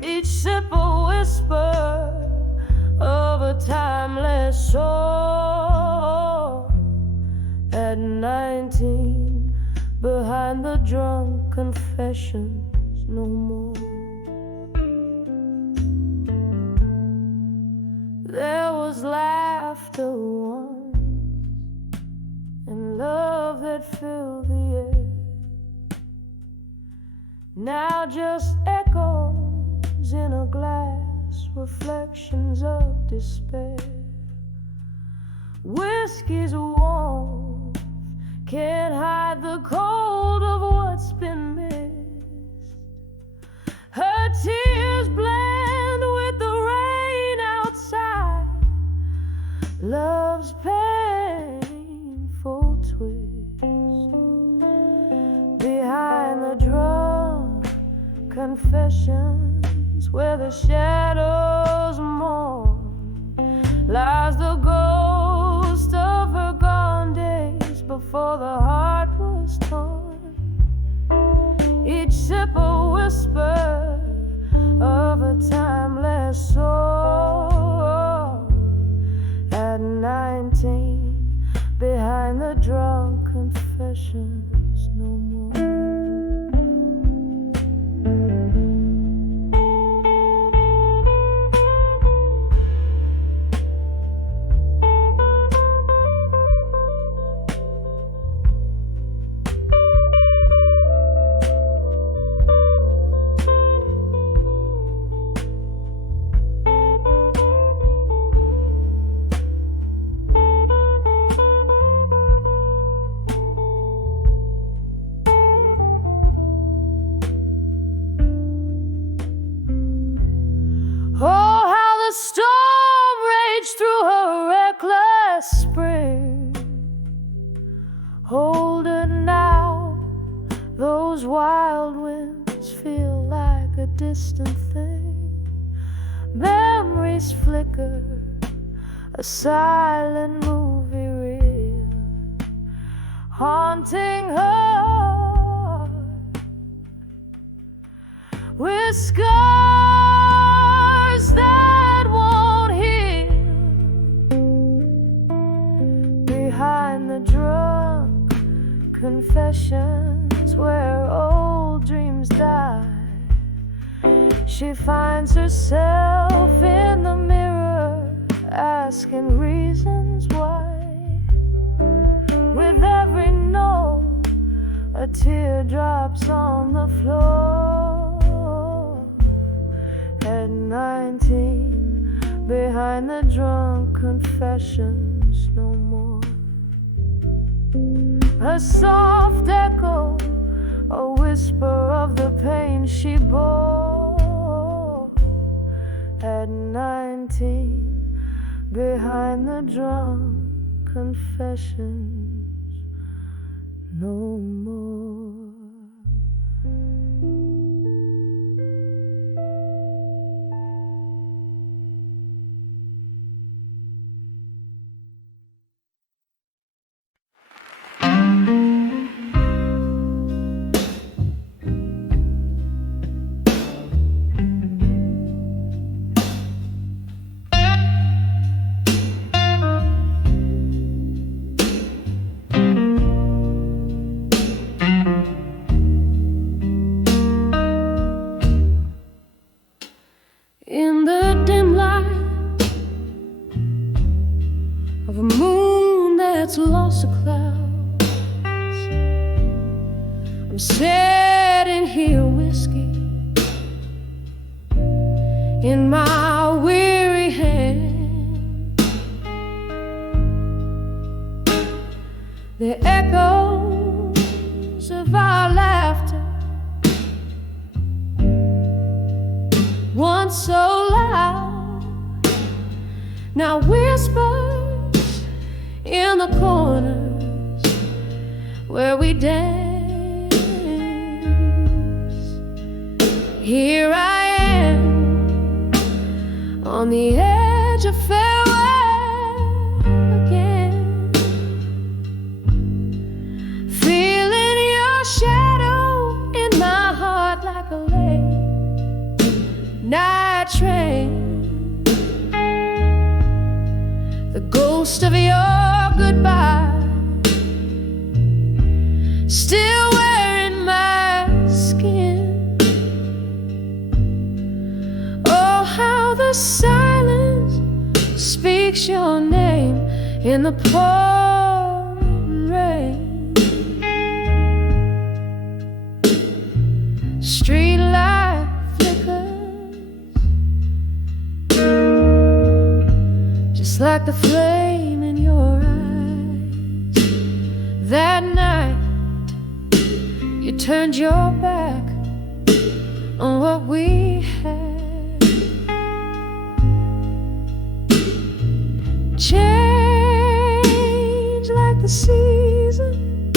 Each sip a whisper of a timeless soul. At 19, behind the drunk confessions, no more. There was laughter once, and love that filled the air. Now just echoes in a glass, reflections of despair. Whiskey's warm, can't hide the cold of what's been missed. Her tears blend with the rain outside, love's painful twist. Behind the drunk confessions, where the shadows mourn, lies the ghost of her gone days before the heart was torn. Each sip a whisper of a timeless soul. At 19, behind the drunk confessions, no more. Hold her now, those wild winds feel like a distant thing. Memories flicker, a silent movie reel, haunting her with scars that won't heal. Behind the drunk confessions, where old dreams die, she finds herself in the mirror, asking reasons why. With every note, a tear drops on the floor. At 19, behind the drunk confessions, no more. A soft echo, a whisper of the pain she bore. At 19, behind the drunk confessions, no more. In the dim light of a moon that's lost the clouds, I'm setting here, whiskey in my weary hand. The echoes of our laughter, once so loud, now whispers in the corners where we dance. Here I am on the edge of night train, the ghost of your goodbye still wearing my skin. Oh, how the silence speaks your name in the pouring rain. Street light flickers, just like the flame in your eyes. That night you turned your back on what we had. Change like the season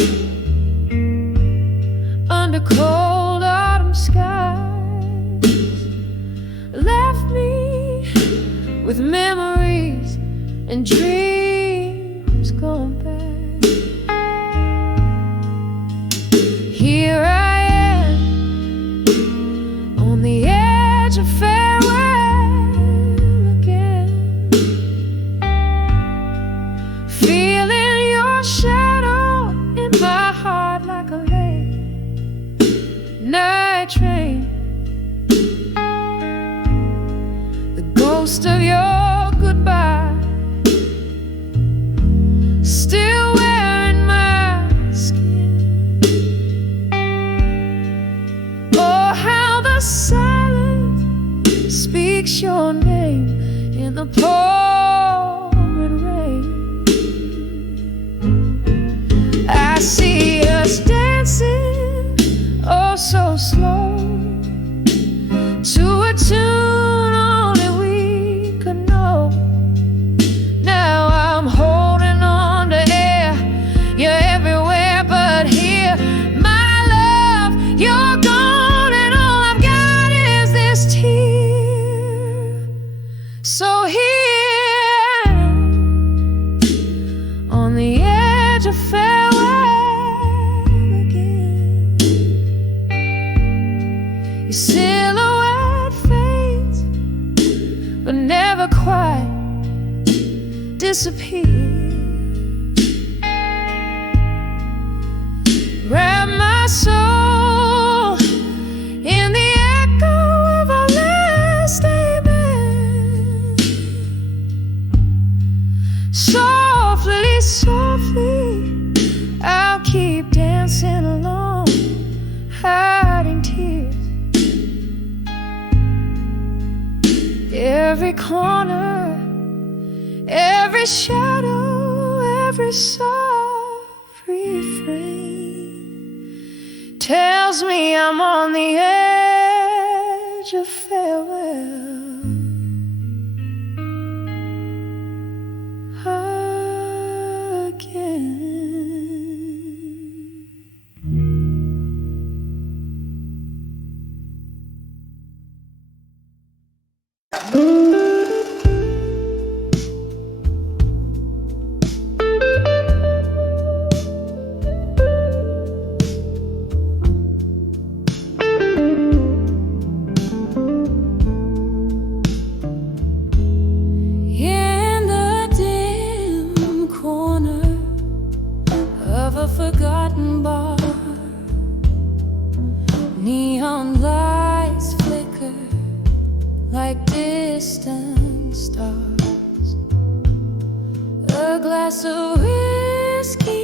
under cold autumn skies, left me with memories and dreams gone bad. Here I am on the edge of farewell again, feeling your shadow in my heart like a late night train. The ghost of your goodbye still wearing my skin. Oh, how the silence speaks your name in the pouring rain. I see us dancing, oh so slow, to a tune only we could know. Now I'm holding on to air, you're everywhere but here. My love, you're gone and all I've got is this tear. So here on the edge of farewell again, your silhouette fades but never quite disappears. Wrap my soul in the echo of our last amen. Softly, softly, I'll keep dancing along, hiding tears. Every corner, every shadow, every soft refrain tells me I'm on the edge of farewell again. In the dim corner of a forgotten bar, neon lights flicker like distant stars. A glass of whiskey,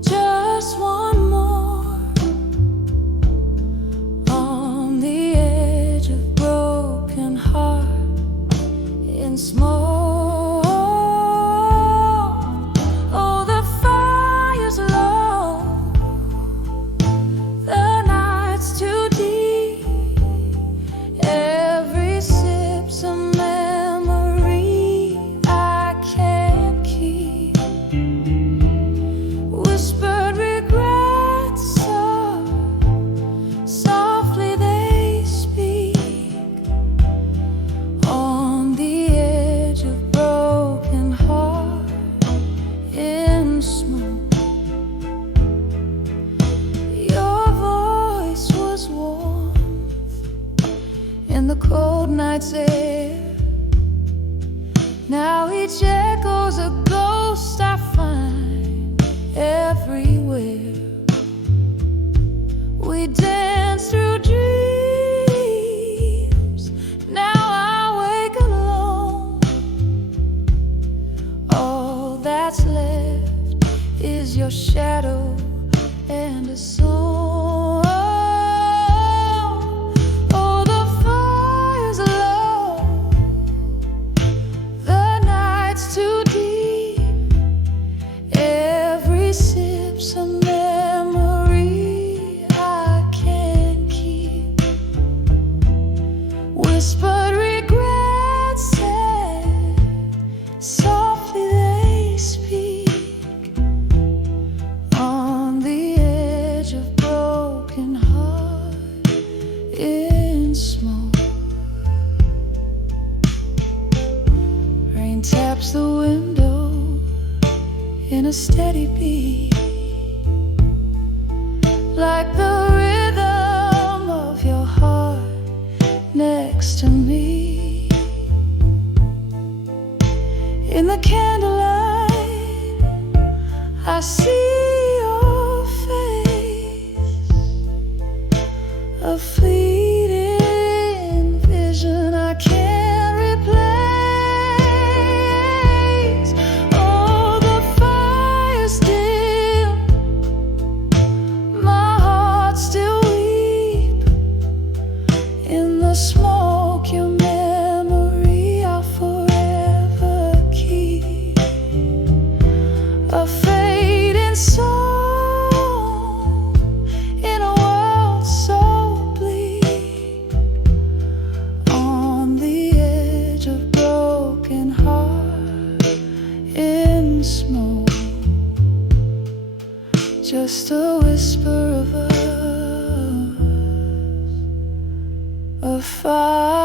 just one more, on the edge of broken heart in smoke. Oh, the fire's low, the night's too deep. Every sip's a memory I can't keep. and the cold night's air. Now each echo's a ghost I find everywhere. We dance through dreams. Now I wake alone. All that's left is your shadow and a song. Oh, the fire's low, the night's too deep. Every sip's a memory I can't keep. Whispered regrets said, softly they speak. On the edge of broken heart in smoke. Rain taps the window in a steady beat, like the rhythm of your heart next to me. In the candlelight, I see your face, a fleeting vision I can't replace. Oh, the fire's dim, my heart still weep. In the smoke, your memory I'll forever keep. A fading song in a world so bleak. On the edge of broken heart in smoke. Just a whisper of us, a fire.